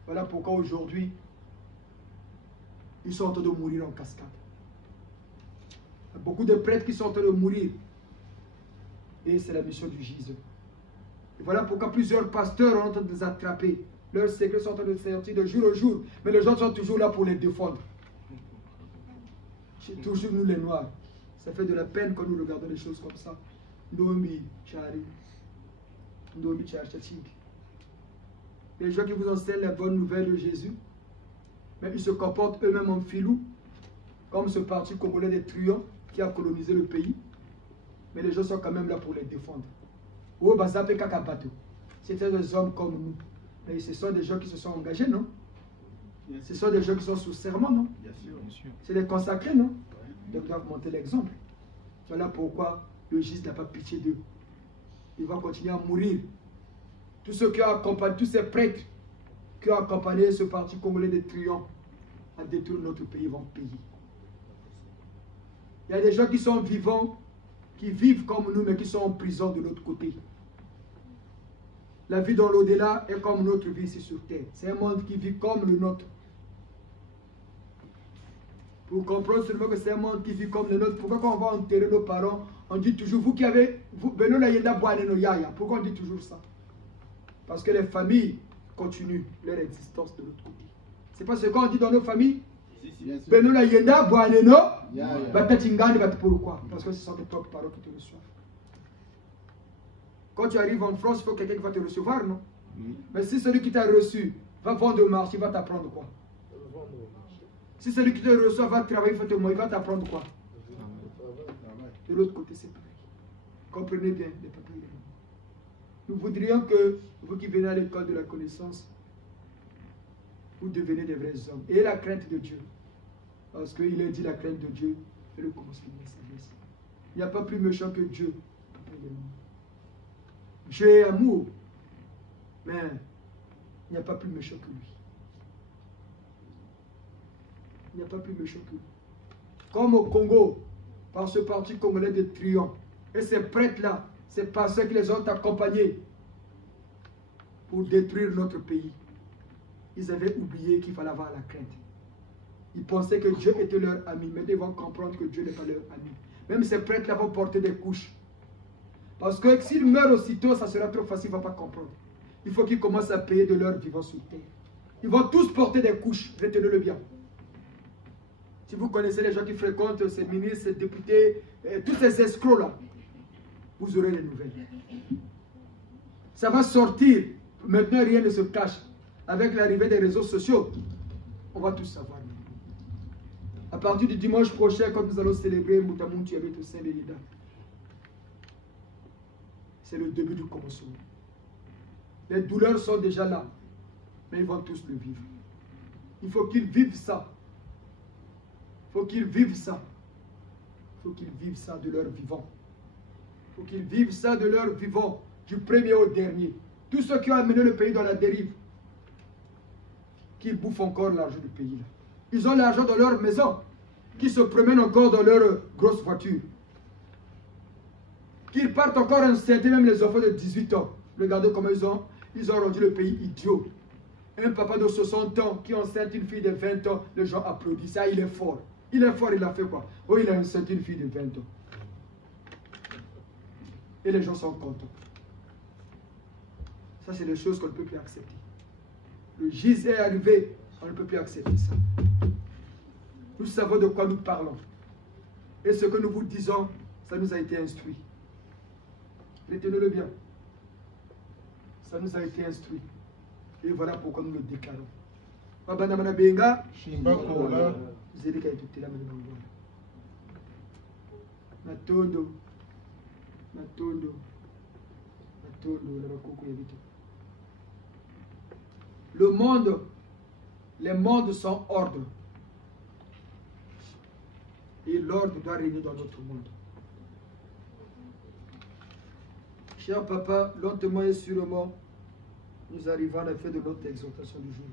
Voilà pourquoi aujourd'hui, ils sont en train de mourir en cascade. Il y a beaucoup de prêtres qui sont en train de mourir. Et c'est la mission du GIS. Et voilà pourquoi plusieurs pasteurs sont en train de les attraper. Leurs secrets sont en train de sortir de jour au jour. Mais les gens sont toujours là pour les défendre. C'est toujours nous les Noirs. Ça fait de la peine quand nous regardons des choses comme ça. Ndomi, Chari, Ndomi, Chachachik. Les gens qui vous enseignent la bonne nouvelle de Jésus, mais ils se comportent eux-mêmes en filou, comme ce parti congolais des truands qui a colonisé le pays. Mais les gens sont quand même là pour les défendre. C'était des hommes comme nous. Mais ce sont des gens qui se sont engagés, non? Ce sont des gens qui sont sous serment, non? Bien sûr, bien sûr. C'est des consacrés, non? Donc ils doivent montrer l'exemple. Voilà pourquoi le GIS n'a pas pitié d'eux. Il va continuer à mourir. Tous ceux qui ont accompagné, tous ces prêtres qui ont accompagné ce parti congolais des truands à détruire notre pays vont payer. Il y a des gens qui sont vivants, qui vivent comme nous, mais qui sont en prison de l'autre côté. La vie dans l'au-delà est comme notre vie ici sur terre. C'est un monde qui vit comme le nôtre. Pour comprendre seulement que c'est un monde qui vit comme le nôtre, pourquoi quand on va enterrer nos parents, on dit toujours, vous qui avez, pourquoi on dit toujours ça? Parce que les familles continuent leur existence de l'autre côté. C'est pas ce qu'on dit dans nos familles? Pourquoi? Parce que ce sont tes propres parents qui te reçoivent. Quand tu arrives en France, il faut quelqu'un qui va te recevoir, non? Mais si celui qui t'a reçu va vendre au marché, il va t'apprendre quoi? Si celui qui te reçoit va travailler, il va t'apprendre quoi? De l'autre côté, c'est pareil. Comprenez bien les papas et les mamans. Nous voudrions que vous qui venez à l'école de la connaissance, vous devenez des vrais hommes. Et la crainte de Dieu. Parce qu'il est dit la crainte de Dieu est le commencement de la sagesse. Il n'y a pas plus méchant que Dieu, papa et les mamans. Dieu est amour, mais il n'y a pas plus méchant que lui. Il n'y a pas plus méchant que lui. Comme au Congo, par ce parti congolais de truands, et ces prêtres-là, ces pasteurs qui les ont accompagnés pour détruire notre pays, ils avaient oublié qu'il fallait avoir la crainte. Ils pensaient que Dieu était leur ami, mais ils vont comprendre que Dieu n'est pas leur ami. Même ces prêtres-là vont porter des couches. Parce que s'ils meurent aussitôt, ça sera trop facile, ils ne vont pas comprendre. Il faut qu'ils commencent à payer de leur vivant sur terre. Ils vont tous porter des couches, retenez-le bien. Si vous connaissez les gens qui fréquentent ces ministres, ces députés, tous ces escrocs-là, vous aurez les nouvelles. Ça va sortir. Maintenant, rien ne se cache. Avec l'arrivée des réseaux sociaux, on va tout savoir. À partir du dimanche prochain, quand nous allons célébrer Moutamounti avec le Saint de Yeda, c'est le début du commencement. Les douleurs sont déjà là, mais ils vont tous le vivre. Il faut qu'ils vivent ça. Il faut qu'ils vivent ça. Il faut qu'ils vivent ça de leur vivant. Il faut qu'ils vivent ça de leur vivant, du premier au dernier. Tous ceux qui ont amené le pays dans la dérive, qui bouffent encore l'argent du pays. Là. Ils ont l'argent dans leur maison, qui se promènent encore dans leur grosse voiture. Qu'ils partent encore incertains, même les enfants de 18 ans. Regardez comment ils ont rendu le pays idiot. Un papa de 60 ans qui enceinte une fille de 20 ans, les gens applaudissent. Ça, il est fort. Il est fort, il a fait quoi? Oh, il a enceinte une fille de 20 ans. Et les gens sont contents. Ça, c'est des choses qu'on ne peut plus accepter. Le gis est arrivé, on ne peut plus accepter ça. Nous savons de quoi nous parlons. Et ce que nous vous disons, ça nous a été instruit. Retenez-le bien. Ça nous a été instruit. Et voilà pourquoi nous le déclarons. Mabanamana benga. Shimbakola. Zedeka etutela manamangwana. Natondo. Natondo. Natondo. La bakoko yabito. Le monde, les mondes sont ordre. Et l'ordre doit régner dans notre monde. Cher papa, lentement et sûrement, nous arrivons à la fin de notre exhortation du jour.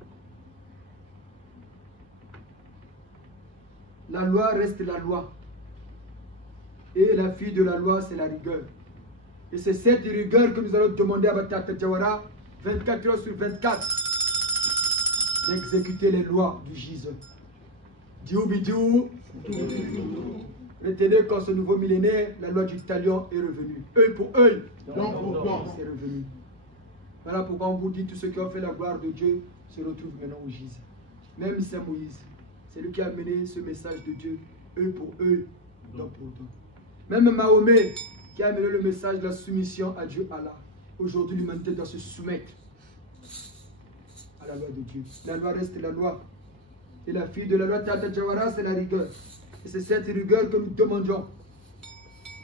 La loi reste la loi. Et la fille de la loi, c'est la rigueur. Et c'est cette rigueur que nous allons demander à Batata Jawara, 24 heures sur 24, d'exécuter les lois du giseur. Diou bidiou. Retenez qu'en ce nouveau millénaire, la loi du talion est revenue. Œil pour œil, dent pour dent, c'est revenu. Voilà pourquoi on vous dit, tous ceux qui ont fait la gloire de Dieu se retrouvent maintenant au gis. Même Saint Moïse, c'est lui qui a amené ce message de Dieu, œil pour œil, dent pour dent. Même Mahomet, qui a amené le message de la soumission à Dieu Allah. Aujourd'hui, l'humanité doit se soumettre à la loi de Dieu. La loi reste la loi. Et la fille de la loi Tata Jawara, c'est la rigueur. Et c'est cette rigueur que nous demandons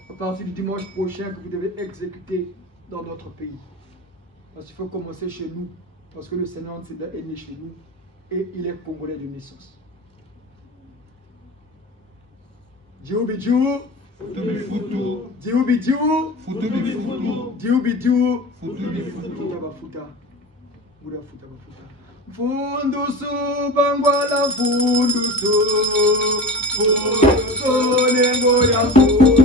à partir du dimanche prochain que vous devez exécuter dans notre pays. Parce qu'il faut commencer chez nous. Parce que le Seigneur est né chez nous. Et il est congolais de naissance. Diou bidiou. Futu bifutu. Diou bidiou. Futu bifutu. Diou bidiou. Futu bifutu. Futa bafuta. Buda futa bafuta. Fundusu bangwala fundusu. Fundusu nengo ya fundusu.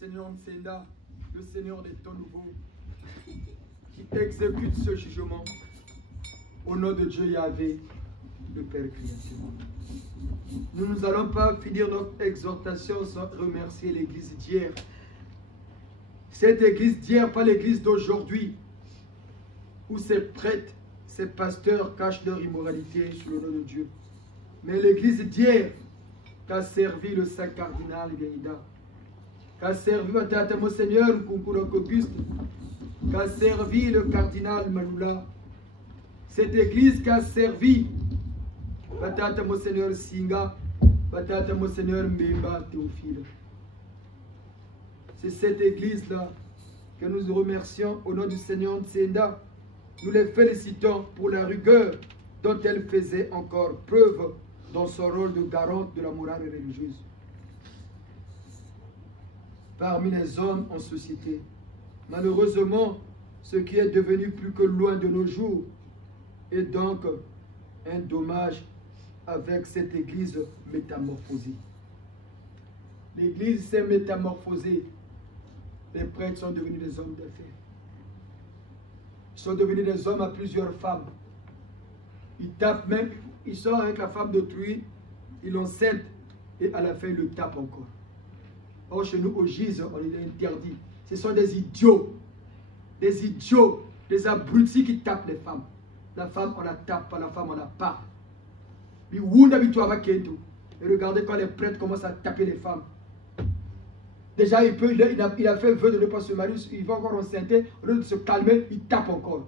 Seigneur Nsenda, le Seigneur des temps nouveaux, qui exécute ce jugement. Au nom de Dieu Yahvé, le Père Créateur. Nous ne allons pas finir notre exhortation sans remercier l'église d'hier. Cette église d'hier, pas l'église d'aujourd'hui, où ces prêtres, ces pasteurs cachent leur immoralité sous le nom de Dieu. Mais l'église d'hier, qu'a servi le Saint Cardinal Guérida, qu'a servi mon Seigneur Auguste, qu'a servi le Cardinal Maloula, cette église qu'a servi Batata Monseigneur Singa, Batata Monseigneur Mbemba Théophile. C'est cette église-là que nous remercions au nom du Seigneur Nsenda. Nous les félicitons pour la rigueur dont elle faisait encore preuve dans son rôle de garante de la morale religieuse. Parmi les hommes en société, malheureusement, ce qui est devenu plus que loin de nos jours est donc un dommage avec cette église métamorphosée. L'église s'est métamorphosée. Les prêtres sont devenus des hommes d'affaires. Ils sont devenus des hommes à plusieurs femmes. Ils tapent même, ils sortent avec la femme d'autrui, ils l'enceintent et à la fin ils le tapent encore. Or chez nous au Gise, on les interdit. Ce sont des idiots, des abrutis qui tapent les femmes. La femme on la tape, pas la femme on la parle. Et regardez quand les prêtres commencent à taper les femmes. Déjà, il a fait vœu de ne pas se marier, il va encore enceinter, au lieu de se calmer, il tape encore.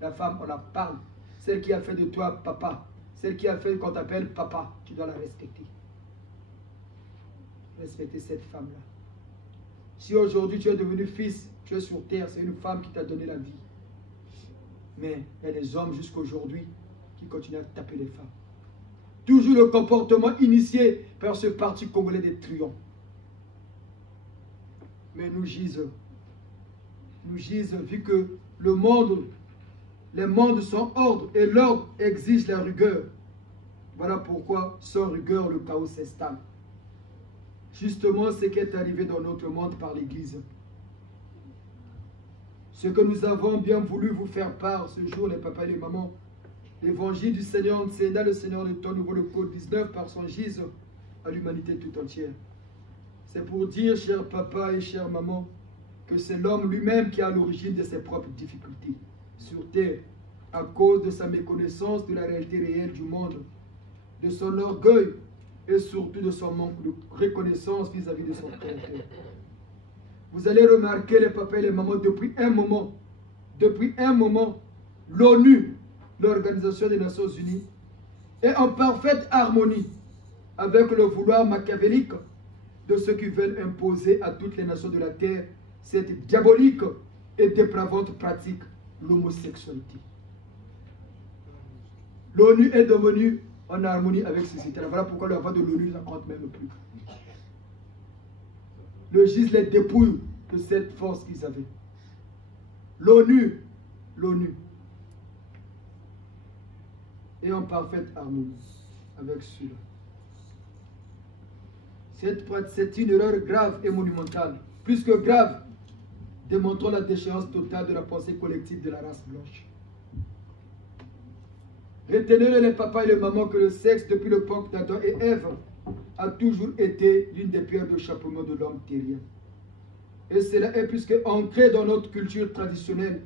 La femme, on la parle. Celle qui a fait de toi papa, celle qui a fait qu'on t'appelle papa, tu dois la respecter. Respecter cette femme-là. Si aujourd'hui tu es devenu fils, tu es sur terre, c'est une femme qui t'a donné la vie. Mais il y a des hommes jusqu'aujourd'hui qui continuent à taper les femmes. Toujours le comportement initié par ce parti congolais des truands. Mais nous gisons, vu que les mondes sont ordre et l'ordre exige la rigueur. Voilà pourquoi, sans rigueur, le chaos s'installe. Justement, ce qui est arrivé dans notre monde par l'Église. Ce que nous avons bien voulu vous faire part ce jour, les papas et les mamans, l'évangile du Seigneur Nsenda, le Seigneur de temps nouveau, le code 19, par son gise à l'humanité tout entière. C'est pour dire, chers papas et chères mamans, que c'est l'homme lui-même qui est à l'origine de ses propres difficultés sur terre, à cause de sa méconnaissance de la réalité réelle du monde, de son orgueil et surtout de son manque de reconnaissance vis-à-vis de son Créateur. Vous allez remarquer, les papas et les mamans, depuis un moment, l'ONU, l'Organisation des Nations Unies, est en parfaite harmonie avec le vouloir machiavélique de ceux qui veulent imposer à toutes les nations de la terre cette diabolique et dépravante pratique, l'homosexualité. L'ONU est devenue en harmonie avec ces états. Voilà pourquoi la voix de l'ONU ne compte même plus. Le GIS les dépouille de cette force qu'ils avaient. L'ONU est en parfaite harmonie avec cela. C'est une erreur grave et monumentale. Plus que grave, démontrant la déchéance totale de la pensée collective de la race blanche. Retenez les papas et les mamans que le sexe, depuis l'époque d'Adam et Ève, a toujours été l'une des pierres d'échappement de l'homme terrien. Et cela est plus qu'ancré dans notre culture traditionnelle,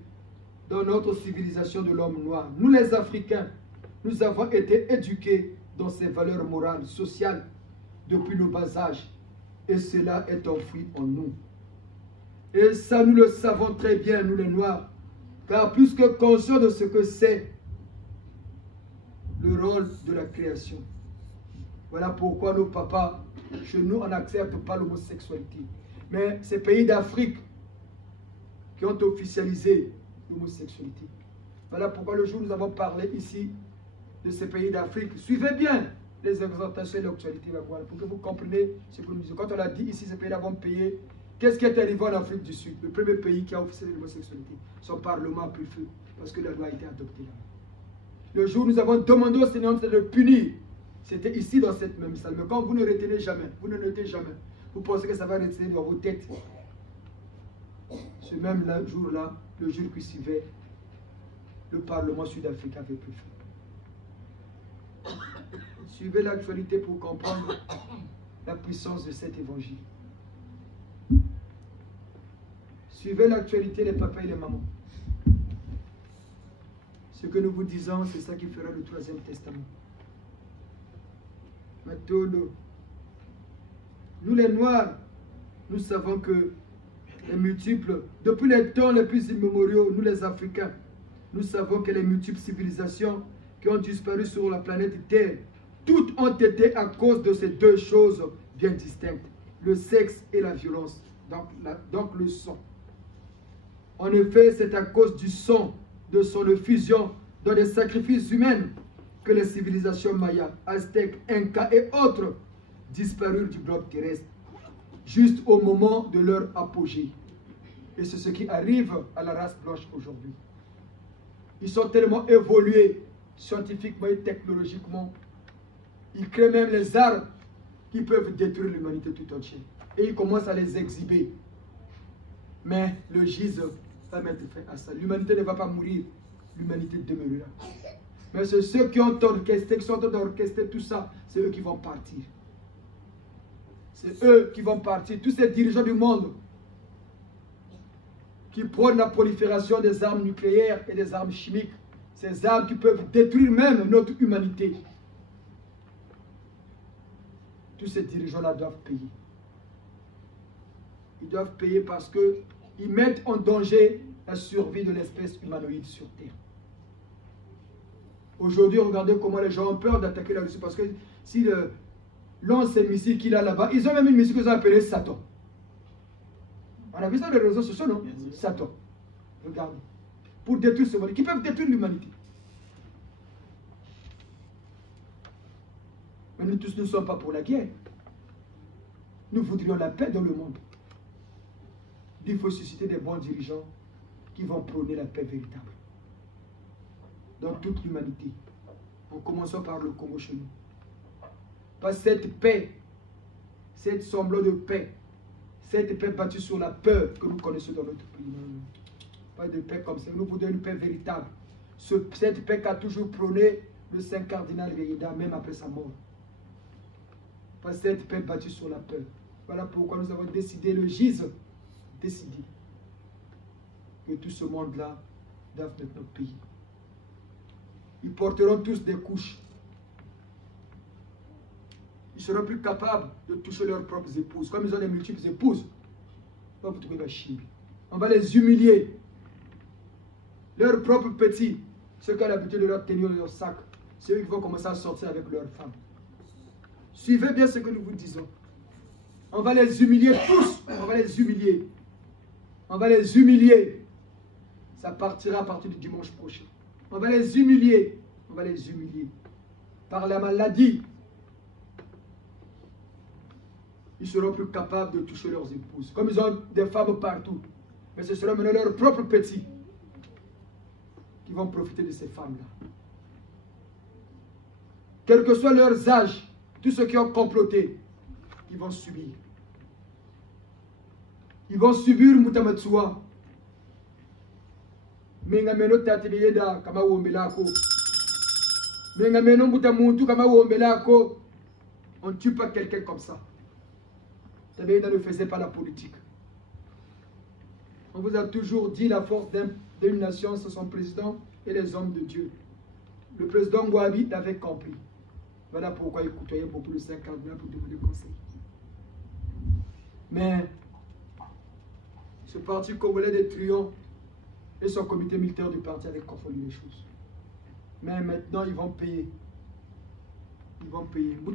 dans notre civilisation de l'homme noir. Nous les Africains, nous avons été éduqués dans ces valeurs morales, sociales, depuis le bas âge. Et cela est enfoui en nous. Et ça, nous le savons très bien, nous les Noirs, car plus que conscients de ce que c'est le rôle de la création. Voilà pourquoi nos papas, chez nous, on n'accepte pas l'homosexualité. Mais ces pays d'Afrique qui ont officialisé l'homosexualité. Voilà pourquoi le jour où nous avons parlé ici de ces pays d'Afrique, suivez bien les exhortations et l'actualité, pour que vous compreniez ce que nous disons. Quand on a dit ici, ces pays-là vont payer, qu'est-ce qui est arrivé en Afrique du Sud? Le premier pays qui a officialisé l'homosexualité. Son parlement a pris feu parce que la loi a été adoptée là. Le jour où nous avons demandé au Seigneur de punir C'était ici dans cette même salle. Mais quand vous ne retenez jamais, vous ne notez jamais, vous pensez que ça va rester dans vos têtes. Ce même jour-là, le jour qui suivait, le Parlement sud-africain avait plus fait. Suivez l'actualité pour comprendre la puissance de cet évangile. Suivez l'actualité, les papas et les mamans. Ce que nous vous disons, c'est ça qui fera le troisième testament. Maintenant, nous les Noirs, nous savons que les multiples, depuis les temps les plus immémoriaux, nous les Africains, nous savons que les multiples civilisations qui ont disparu sur la planète Terre, toutes ont été à cause de ces deux choses bien distinctes, le sexe et la violence, donc le sang. En effet, c'est à cause du sang, de son effusion dans des sacrifices humains que les civilisations mayas, aztèques, incas et autres disparurent du globe terrestre, juste au moment de leur apogée. Et c'est ce qui arrive à la race blanche aujourd'hui. Ils sont tellement évolués scientifiquement et technologiquement. Ils créent même les armes qui peuvent détruire l'humanité tout entière. Et ils commencent à les exhiber. Mais le gise va mettre fin à ça. L'humanité ne va pas mourir. L'humanité demeurera. Mais c'est ceux qui ont orchestré, qui sont en train d'orchestrer tout ça, c'est eux qui vont partir. C'est eux qui vont partir. Tous ces dirigeants du monde qui prônent la prolifération des armes nucléaires et des armes chimiques, ces armes qui peuvent détruire même notre humanité. Tous ces dirigeants-là doivent payer. Ils doivent payer parce qu'ils mettent en danger la survie de l'espèce humanoïde sur Terre. Aujourd'hui, regardez comment les gens ont peur d'attaquer la Russie parce que si lance ces missiles qu'il a là-bas, ils ont même une missile qu'ils ont appelée Satan. On a vu ça dans les réseaux sociaux, non? Satan. Regardez. Pour détruire ce monde, qui peuvent détruire l'humanité. Mais nous tous ne sommes pas pour la guerre. Nous voudrions la paix dans le monde. Il faut susciter des bons dirigeants qui vont prôner la paix véritable dans toute l'humanité, en commençant par le Congo chez nous. Parce que cette paix, cette semblant de paix, cette paix bâtie sur la peur que nous connaissons dans notre pays. Pas de paix comme ça, nous voulons une paix véritable. Cette paix qu'a toujours prôné le Saint Cardinal Vieillida, même après sa mort. Parce que cette paix bâtie sur la peur. Voilà pourquoi nous avons décidé, le GISE, décidé que tout ce monde-là doit être notre pays. Ils porteront tous des couches. Ils seront plus capables de toucher leurs propres épouses. Comme ils ont des multiples épouses, on va les humilier. Leurs propres petits, ceux qui ont l'habitude de leur tenir dans leur sac, c'est eux qui vont commencer à sortir avec leurs femmes. Suivez bien ce que nous vous disons. On va les humilier tous. On va les humilier. On va les humilier. Ça partira à partir du dimanche prochain. On va les humilier. On va les humilier. Par la maladie. Ils seront plus capables de toucher leurs épouses. Comme ils ont des femmes partout. Mais ce seront maintenant leurs propres petits qui vont profiter de ces femmes-là. Quel que soit leurs âges, tous ceux qui ont comploté, ils vont subir. Ils vont subir Mutamatsua. Mengameno tatibiyeda kama wombelako. Mengameno mutamuntu kama wombelako. On ne tue pas quelqu'un comme ça. Tabiyeda ne faisait pas la politique. On vous a toujours dit la force d'une nation, c'est son président et les hommes de Dieu. Le président Ngouabi l'avait compris. Voilà pourquoi il côtoyait beaucoup le Saint Cardinal pour demander conseil. Mais ce parti congolais de triomphe et son comité militaire du parti avaient confondu les choses. Mais maintenant, ils vont payer. Ils vont payer. Nous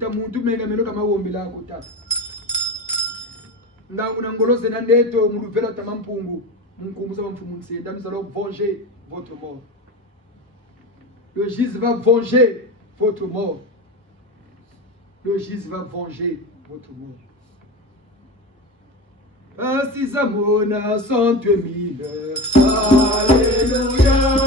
allons venger votre mort. Le GISE va venger votre mort. Le GISE va venger votre mort. Assis à Mona, 102 000. Alléluia.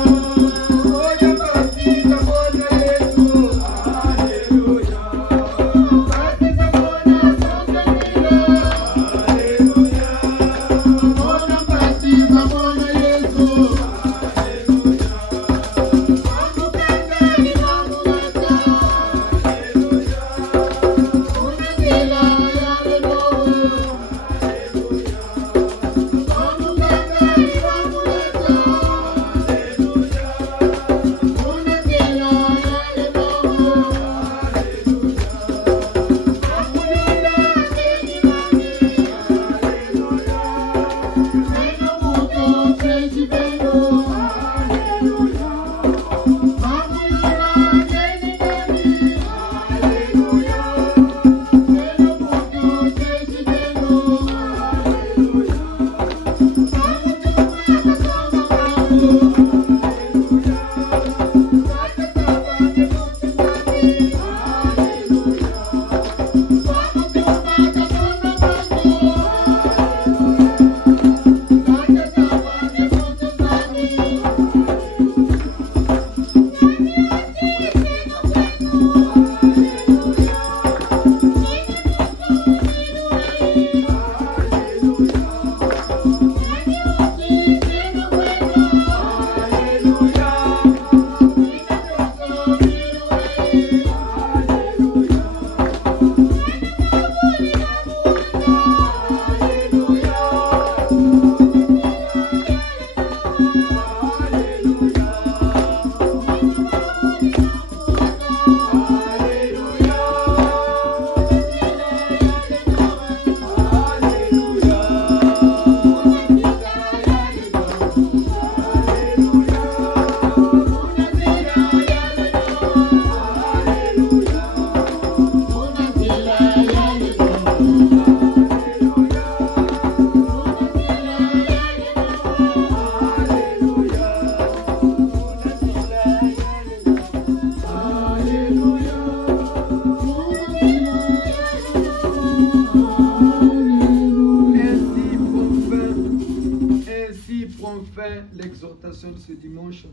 méditation de ce dimanche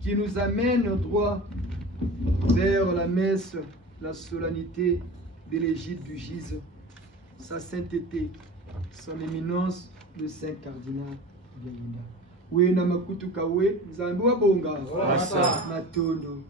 qui nous amène droit vers la messe, la solennité de l'égide du Gise, sa sainteté, son éminence, le Saint Cardinal Belinda. Wena makutu kawe, Nzambi wa bonga, matondo.